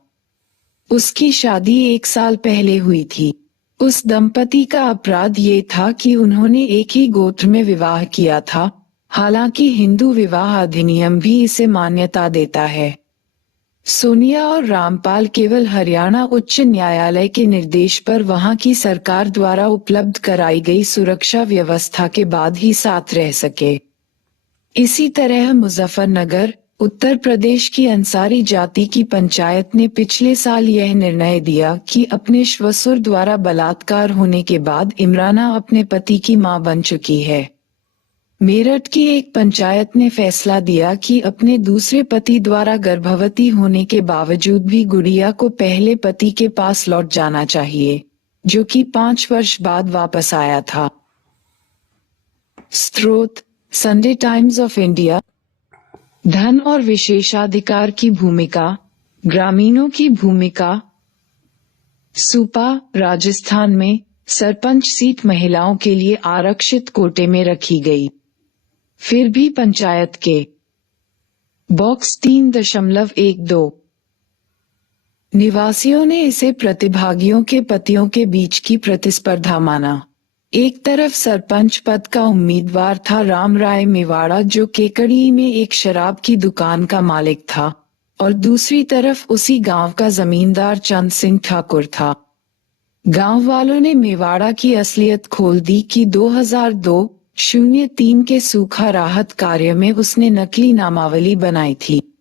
उसकी शादी 1 साल पहले हुई थी। उस दंपति का अपराध ये था कि उन्होंने एक ही गोत्र में विवाह किया था, हालांकि हिंदू विवाह अधिनियम भी इसे मान्यता देता है। सोनिया और रामपाल केवल हरियाणा उच्च न्यायालय के निर्देश पर वहां की सरकार द्वारा उपलब्ध कराई गई सुरक्षा व्यवस्था के बाद ही साथ रह सके। इसी तरह मुजफ्फरनगर, उत्तर प्रदेश की अंसारी जाति की पंचायत ने पिछले साल यह निर्णय दिया कि अपने श्वसुर द्वारा बलात्कार होने के बाद इमराना अपने पति की मां बन चुकी है। मेरठ की एक पंचायत ने फैसला दिया कि अपने दूसरे पति द्वारा गर्भवती होने के बावजूद भी गुड़िया को पहले पति के पास लौट जाना चाहिए, जो कि 5 वर्ष बाद वापस आया था। स्रोत: संडे टाइम्स ऑफ इंडिया। धन और विशेषाधिकार की भूमिका, ग्रामीणों की भूमिका। सुपा, राजस्थान में सरपंच सीट महिलाओं के लिए आरक्षित कोटे में रखी गई, फिर भी पंचायत के। बॉक्स 3.12 निवासियों ने इसे प्रतिभागियों के पतियों के बीच की प्रतिस्पर्धा माना। एक तरफ सरपंच पद का उम्मीदवार था राम राय मेवाड़ा, जो केकड़ी में एक शराब की दुकान का मालिक था, और दूसरी तरफ उसी गांव का जमींदार चंद सिंह ठाकुर था। गांव वालों ने मेवाड़ा की असलियत खोल दी कि 2002-03 के सूखा राहत कार्य में उसने नकली नामावली बनाई थी।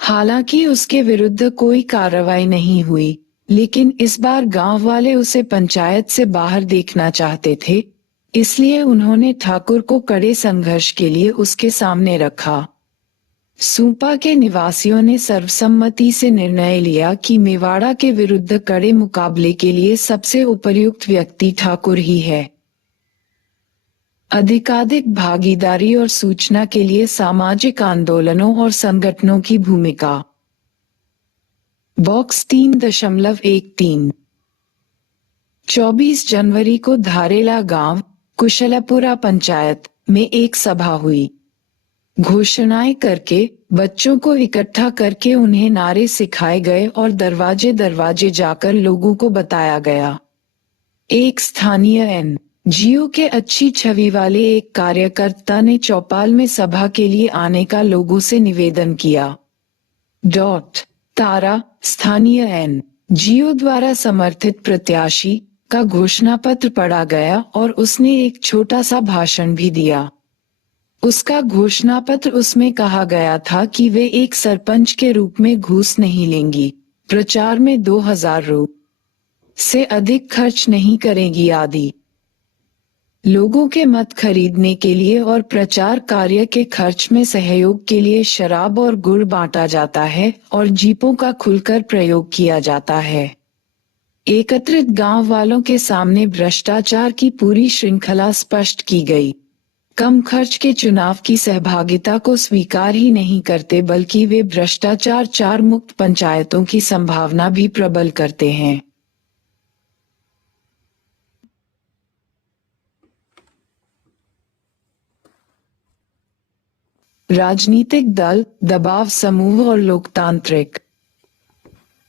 हालांकि उसके विरुद्ध कोई कार्रवाई नहीं हुई, लेकिन इस बार गांव वाले उसे पंचायत से बाहर देखना चाहते थे, इसलिए उन्होंने ठाकुर को कड़े संघर्ष के लिए उसके सामने रखा। सूपा के निवासियों ने सर्वसम्मति से निर्णय लिया कि मेवाड़ा के विरुद्ध कड़े मुकाबले के लिए सबसे उपयुक्त व्यक्ति ठाकुर ही है। अधिकाधिक भागीदारी और सूचना के लिए सामाजिक आंदोलनों और संगठनों की भूमिका। बॉक्स 3.13 24 जनवरी को धारेला गांव, कुशलपुरा पंचायत में एक सभा हुई। घोषणाएं करके, बच्चों को इकट्ठा करके उन्हें नारे सिखाए गए और दरवाजे दरवाजे जाकर लोगों को बताया गया। एक स्थानीय एनजीओ के अच्छी छवि वाले एक कार्यकर्ता ने चौपाल में सभा के लिए आने का लोगों से निवेदन किया। तारा, स्थानीय एनजीओ द्वारा समर्थित प्रत्याशी का घोषणा पत्र पढ़ा गया और उसने एक छोटा सा भाषण भी दिया। उसका घोषणा पत्र, उसमें कहा गया था कि वे एक सरपंच के रूप में घूस नहीं लेंगी, प्रचार में 2000 रु से अधिक खर्च नहीं करेंगी आदि। लोगों के मत खरीदने के लिए और प्रचार कार्य के खर्च में सहयोग के लिए शराब और गुड़ बांटा जाता है और जीपों का खुलकर प्रयोग किया जाता है। एकत्रित गांव वालों के सामने भ्रष्टाचार की पूरी श्रृंखला स्पष्ट की गई। कम खर्च के चुनाव की सहभागिता को स्वीकार ही नहीं करते, बल्कि वे भ्रष्टाचार मुक्त पंचायतों की संभावना भी प्रबल करते हैं। राजनीतिक दल, दबाव समूह और लोकतांत्रिक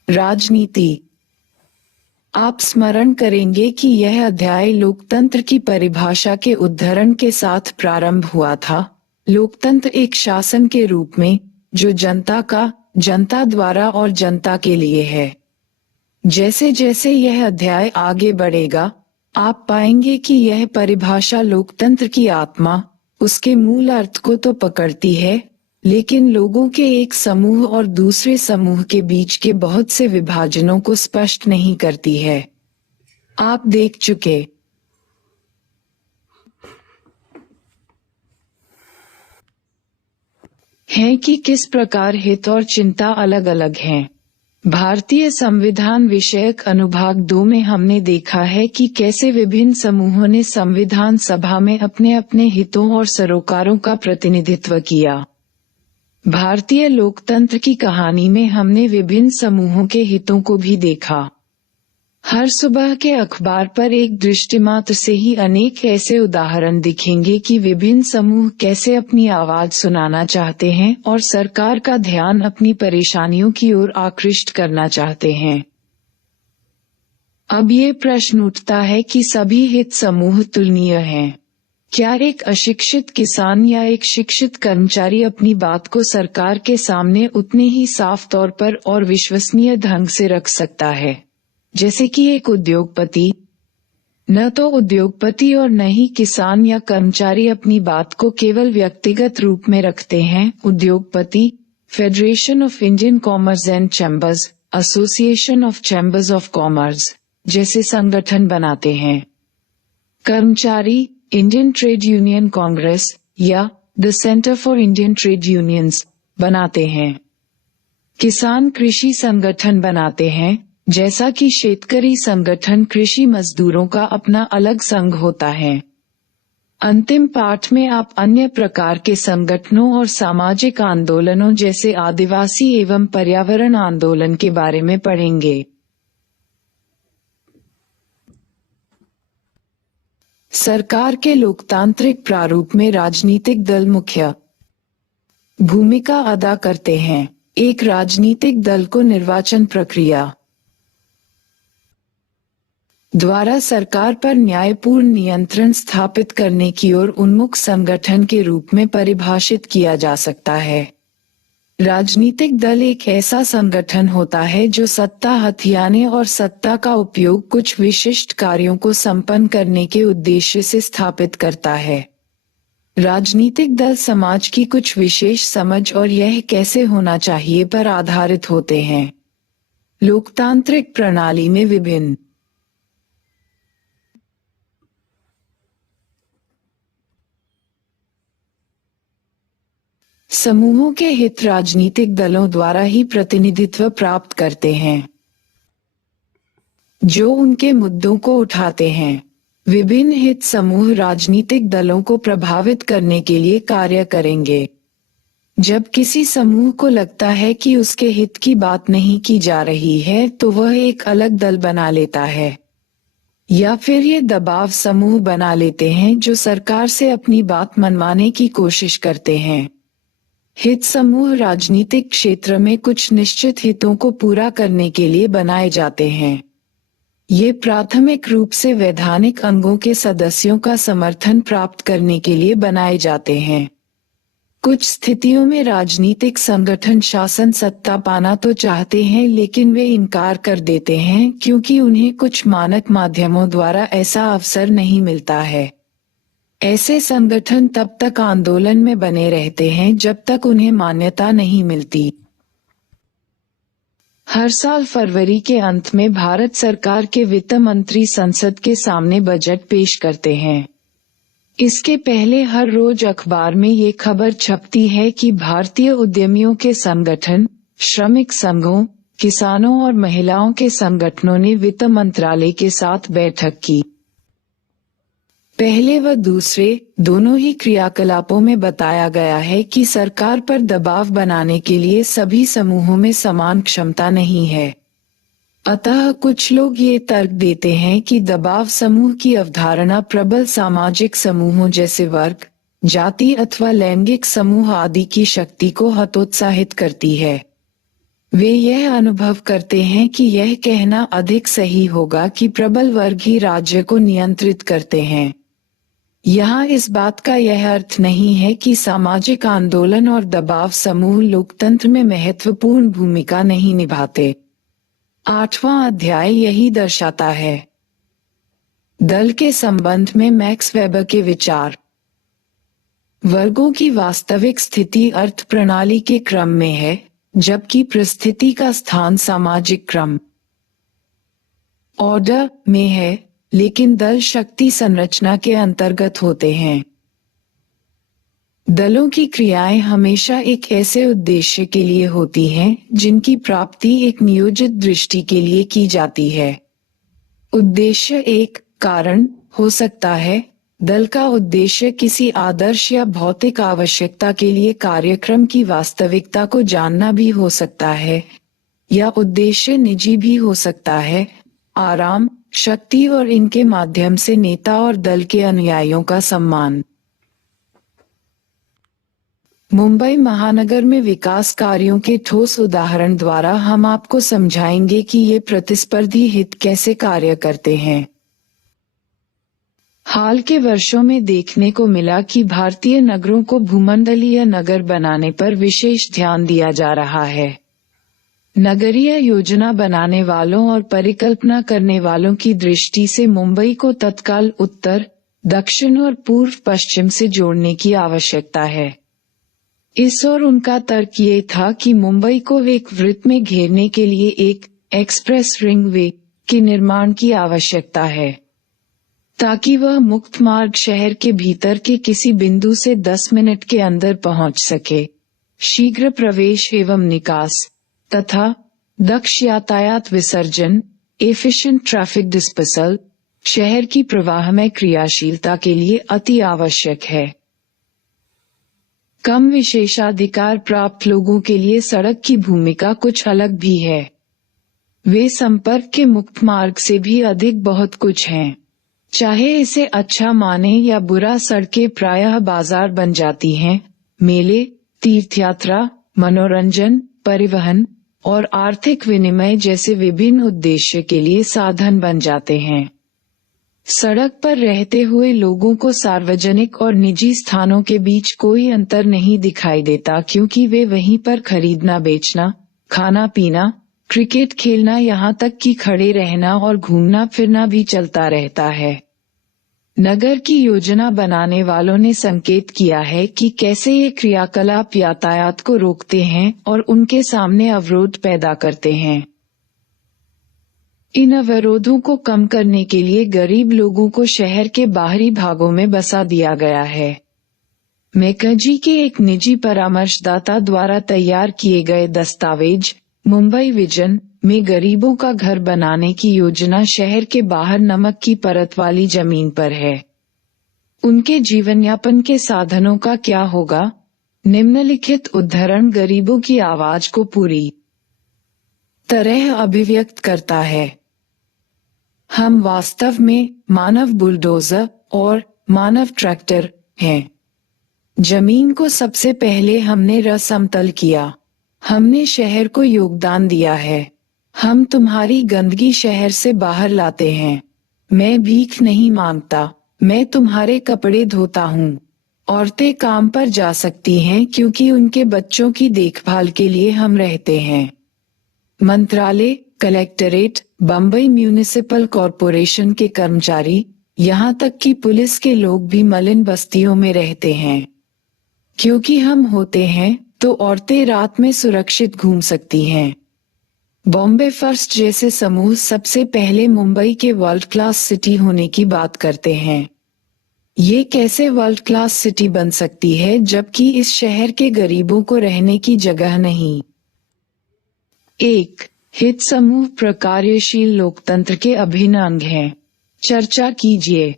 राजनीति। आप स्मरण करेंगे कि यह अध्याय लोकतंत्र की परिभाषा के उद्धरण के साथ प्रारंभ हुआ था। लोकतंत्र एक शासन के रूप में, जो जनता का, जनता द्वारा और जनता के लिए है। जैसे जैसे यह अध्याय आगे बढ़ेगा, आप पाएंगे कि यह परिभाषा लोकतंत्र की आत्मा, उसके मूल अर्थ को तो पकड़ती है, लेकिन लोगों के एक समूह और दूसरे समूह के बीच के बहुत से विभाजनों को स्पष्ट नहीं करती है। आप देख चुके हैं कि किस प्रकार हित और चिंता अलग अलग हैं। भारतीय संविधान विषयक अनुभाग 2 में हमने देखा है कि कैसे विभिन्न समूहों ने संविधान सभा में अपने अपने हितों और सरोकारों का प्रतिनिधित्व किया। भारतीय लोकतंत्र की कहानी में हमने विभिन्न समूहों के हितों को भी देखा। हर सुबह के अखबार पर एक दृष्टिमात्र से ही अनेक ऐसे उदाहरण दिखेंगे कि विभिन्न समूह कैसे अपनी आवाज सुनाना चाहते हैं और सरकार का ध्यान अपनी परेशानियों की ओर आकृष्ट करना चाहते हैं। अब ये प्रश्न उठता है कि सभी हित समूह तुलनीय हैं। क्या एक अशिक्षित किसान या एक शिक्षित कर्मचारी अपनी बात को सरकार के सामने उतने ही साफ तौर पर और विश्वसनीय ढंग से रख सकता है जैसे कि एक उद्योगपति? न तो उद्योगपति और न ही किसान या कर्मचारी अपनी बात को केवल व्यक्तिगत रूप में रखते हैं। उद्योगपति federation of Indian commerce and chambers, association of chambers of commerce जैसे संगठन बनाते हैं। कर्मचारी इंडियन ट्रेड यूनियन कांग्रेस या the centre for Indian trade unions बनाते हैं। किसान कृषि संगठन बनाते हैं, जैसा कि शेतकरी संगठन कृषि मजदूरों का अपना अलग संघ होता है। अंतिम पाठ में आप अन्य प्रकार के संगठनों और सामाजिक आंदोलनों जैसे आदिवासी एवं पर्यावरण आंदोलन के बारे में पढ़ेंगे। सरकार के लोकतांत्रिक प्रारूप में राजनीतिक दल मुख्य भूमिका अदा करते हैं। एक राजनीतिक दल को निर्वाचन प्रक्रिया द्वारा सरकार पर न्यायपूर्ण नियंत्रण स्थापित करने की ओर उन्मुख संगठन के रूप में परिभाषित किया जा सकता है। राजनीतिक दल एक ऐसा संगठन होता है जो सत्ता हथियाने और सत्ता का उपयोग कुछ विशिष्ट कार्यों को संपन्न करने के उद्देश्य से स्थापित करता है। राजनीतिक दल समाज की कुछ विशेष समझ और यह कैसे होना चाहिए पर आधारित होते हैं। लोकतांत्रिक प्रणाली में विभिन्न समूहों के हित राजनीतिक दलों द्वारा ही प्रतिनिधित्व प्राप्त करते हैं, जो उनके मुद्दों को उठाते हैं। विभिन्न हित समूह राजनीतिक दलों को प्रभावित करने के लिए कार्य करेंगे। जब किसी समूह को लगता है कि उसके हित की बात नहीं की जा रही है तो वह एक अलग दल बना लेता है, या फिर ये दबाव समूह बना लेते हैं जो सरकार से अपनी बात मनवाने की कोशिश करते हैं। हित समूह राजनीतिक क्षेत्र में कुछ निश्चित हितों को पूरा करने के लिए बनाए जाते हैं। ये प्राथमिक रूप से वैधानिक अंगों के सदस्यों का समर्थन प्राप्त करने के लिए बनाए जाते हैं। कुछ स्थितियों में राजनीतिक संगठन शासन सत्ता पाना तो चाहते हैं लेकिन वे इनकार कर देते हैं क्योंकि उन्हें कुछ मानक माध्यमों द्वारा ऐसा अवसर नहीं मिलता है। ऐसे संगठन तब तक आंदोलन में बने रहते हैं जब तक उन्हें मान्यता नहीं मिलती। हर साल फरवरी के अंत में भारत सरकार के वित्त मंत्री संसद के सामने बजट पेश करते हैं। इसके पहले हर रोज अखबार में ये खबर छपती है कि भारतीय उद्यमियों के संगठन, श्रमिक संघों, किसानों और महिलाओं के संगठनों ने वित्त मंत्रालय के साथ बैठक की। पहले व दूसरे दोनों ही क्रियाकलापों में बताया गया है कि सरकार पर दबाव बनाने के लिए सभी समूहों में समान क्षमता नहीं है। अतः कुछ लोग ये तर्क देते हैं कि दबाव समूह की अवधारणा प्रबल सामाजिक समूहों जैसे वर्ग, जाति अथवा लैंगिक समूह आदि की शक्ति को हतोत्साहित करती है। वे यह अनुभव करते हैं कि यह कहना अधिक सही होगा कि प्रबल वर्ग ही राज्य को नियंत्रित करते हैं। यहाँ इस बात का यह अर्थ नहीं है कि सामाजिक आंदोलन और दबाव समूह लोकतंत्र में महत्वपूर्ण भूमिका नहीं निभाते। 8वां अध्याय यही दर्शाता है। दल के संबंध में मैक्स वेबर के विचार। वर्गों की वास्तविक स्थिति अर्थ प्रणाली के क्रम में है, जबकि परिस्थिति का स्थान सामाजिक क्रम ऑर्डर में है, लेकिन दल शक्ति संरचना के अंतर्गत होते हैं। दलों की क्रियाएं हमेशा एक ऐसे उद्देश्य के लिए होती हैं, जिनकी प्राप्ति एक नियोजित दृष्टि के लिए की जाती है। उद्देश्य एक कारण हो सकता है। दल का उद्देश्य किसी आदर्श या भौतिक आवश्यकता के लिए कार्यक्रम की वास्तविकता को जानना भी हो सकता है, या उद्देश्य निजी भी हो सकता है, आराम, शक्ति और इनके माध्यम से नेता और दल के अनुयायियों का सम्मान। मुंबई महानगर में विकास कार्यों के ठोस उदाहरण द्वारा हम आपको समझाएंगे कि ये प्रतिस्पर्धी हित कैसे कार्य करते हैं। हाल के वर्षों में देखने को मिला कि भारतीय नगरों को भूमंडलीय नगर बनाने पर विशेष ध्यान दिया जा रहा है। नगरीय योजना बनाने वालों और परिकल्पना करने वालों की दृष्टि से मुंबई को तत्काल उत्तर, दक्षिण और पूर्व पश्चिम से जोड़ने की आवश्यकता है। इस और उनका तर्क ये था कि मुंबई को एक वृत्त में घेरने के लिए एक एक्सप्रेस रिंग वे के निर्माण की आवश्यकता है, ताकि वह मुक्त मार्ग शहर के भीतर के किसी बिंदु से 10 मिनट के अंदर पहुंच सके, शीघ्र प्रवेश एवं निकास तथा दक्ष यातायात विसर्जन, एफिशिएंट ट्रैफिक डिस्पर्सल, शहर की प्रवाहमय क्रियाशीलता के लिए अति आवश्यक है। कम विशेषाधिकार प्राप्त लोगों के लिए सड़क की भूमिका कुछ अलग भी है। वे संपर्क के मुक्त मार्ग से भी अधिक बहुत कुछ हैं। चाहे इसे अच्छा माने या बुरा, सड़कें प्रायः बाजार बन जाती हैं, मेले, तीर्थयात्रा, मनोरंजन, परिवहन और आर्थिक विनिमय जैसे विभिन्न उद्देश्य के लिए साधन बन जाते हैं। सड़क पर रहते हुए लोगों को सार्वजनिक और निजी स्थानों के बीच कोई अंतर नहीं दिखाई देता, क्योंकि वे वहीं पर खरीदना बेचना, खाना पीना, क्रिकेट खेलना, यहाँ तक कि खड़े रहना और घूमना फिरना भी चलता रहता है। नगर की योजना बनाने वालों ने संकेत किया है कि कैसे ये क्रियाकलाप यातायात को रोकते हैं और उनके सामने अवरोध पैदा करते हैं। इन अवरोधों को कम करने के लिए गरीब लोगों को शहर के बाहरी भागों में बसा दिया गया है। मैकेंजी के एक निजी परामर्शदाता द्वारा तैयार किए गए दस्तावेज मुंबई विजन में गरीबों का घर बनाने की योजना शहर के बाहर नमक की परत वाली जमीन पर है। उनके जीवन यापन के साधनों का क्या होगा? निम्नलिखित उद्धरण गरीबों की आवाज को पूरी तरह अभिव्यक्त करता है। हम वास्तव में मानव बुलडोजर और मानव ट्रैक्टर हैं। जमीन को सबसे पहले हमने समतल किया। हमने शहर को योगदान दिया है। हम तुम्हारी गंदगी शहर से बाहर लाते हैं। मैं भीख नहीं मांगता, मैं तुम्हारे कपड़े धोता हूँ। औरतें काम पर जा सकती हैं क्योंकि उनके बच्चों की देखभाल के लिए हम रहते हैं। मंत्रालय, कलेक्टरेट, बम्बई म्यूनिसिपल कॉरपोरेशन के कर्मचारी, यहाँ तक कि पुलिस के लोग भी मलिन बस्तियों में रहते हैं। क्योंकि हम होते हैं तो औरतें रात में सुरक्षित घूम सकती हैं। बॉम्बे फर्स्ट जैसे समूह सबसे पहले मुंबई के वर्ल्ड क्लास सिटी होने की बात करते हैं। ये कैसे वर्ल्ड क्लास सिटी बन सकती है जबकि इस शहर के गरीबों को रहने की जगह नहीं? 1. हित समूह प्रकार्यशील लोकतंत्र के अभिन्न अंग हैं। चर्चा कीजिए।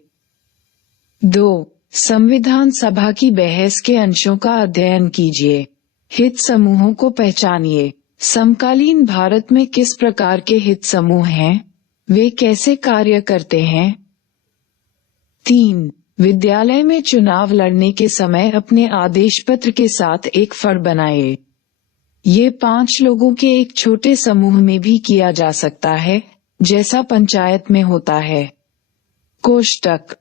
2. संविधान सभा की बहस के अंशों का अध्ययन कीजिए। हित समूहों को पहचानिए। समकालीन भारत में किस प्रकार के हित समूह हैं? वे कैसे कार्य करते हैं? 3. विद्यालय में चुनाव लड़ने के समय अपने आदेश पत्र के साथ एक फड़ बनाए। ये 5 लोगों के एक छोटे समूह में भी किया जा सकता है, जैसा पंचायत में होता है। कोष्टक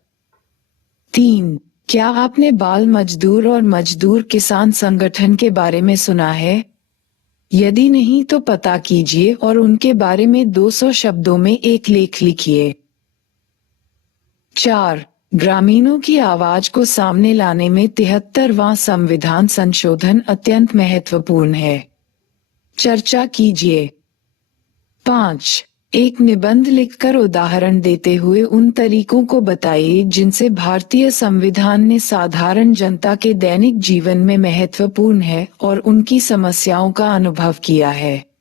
3. क्या आपने बाल मजदूर और मजदूर किसान संगठन के बारे में सुना है? यदि नहीं तो पता कीजिए और उनके बारे में 200 शब्दों में एक लेख लिखिए। 4. ग्रामीणों की आवाज को सामने लाने में 73वां संविधान संशोधन अत्यंत महत्वपूर्ण है। चर्चा कीजिए। 5. एक निबंध लिखकर उदाहरण देते हुए उन तरीकों को बताइए जिनसे भारतीय संविधान ने साधारण जनता के दैनिक जीवन में महत्वपूर्ण है और उनकी समस्याओं का अनुभव किया है।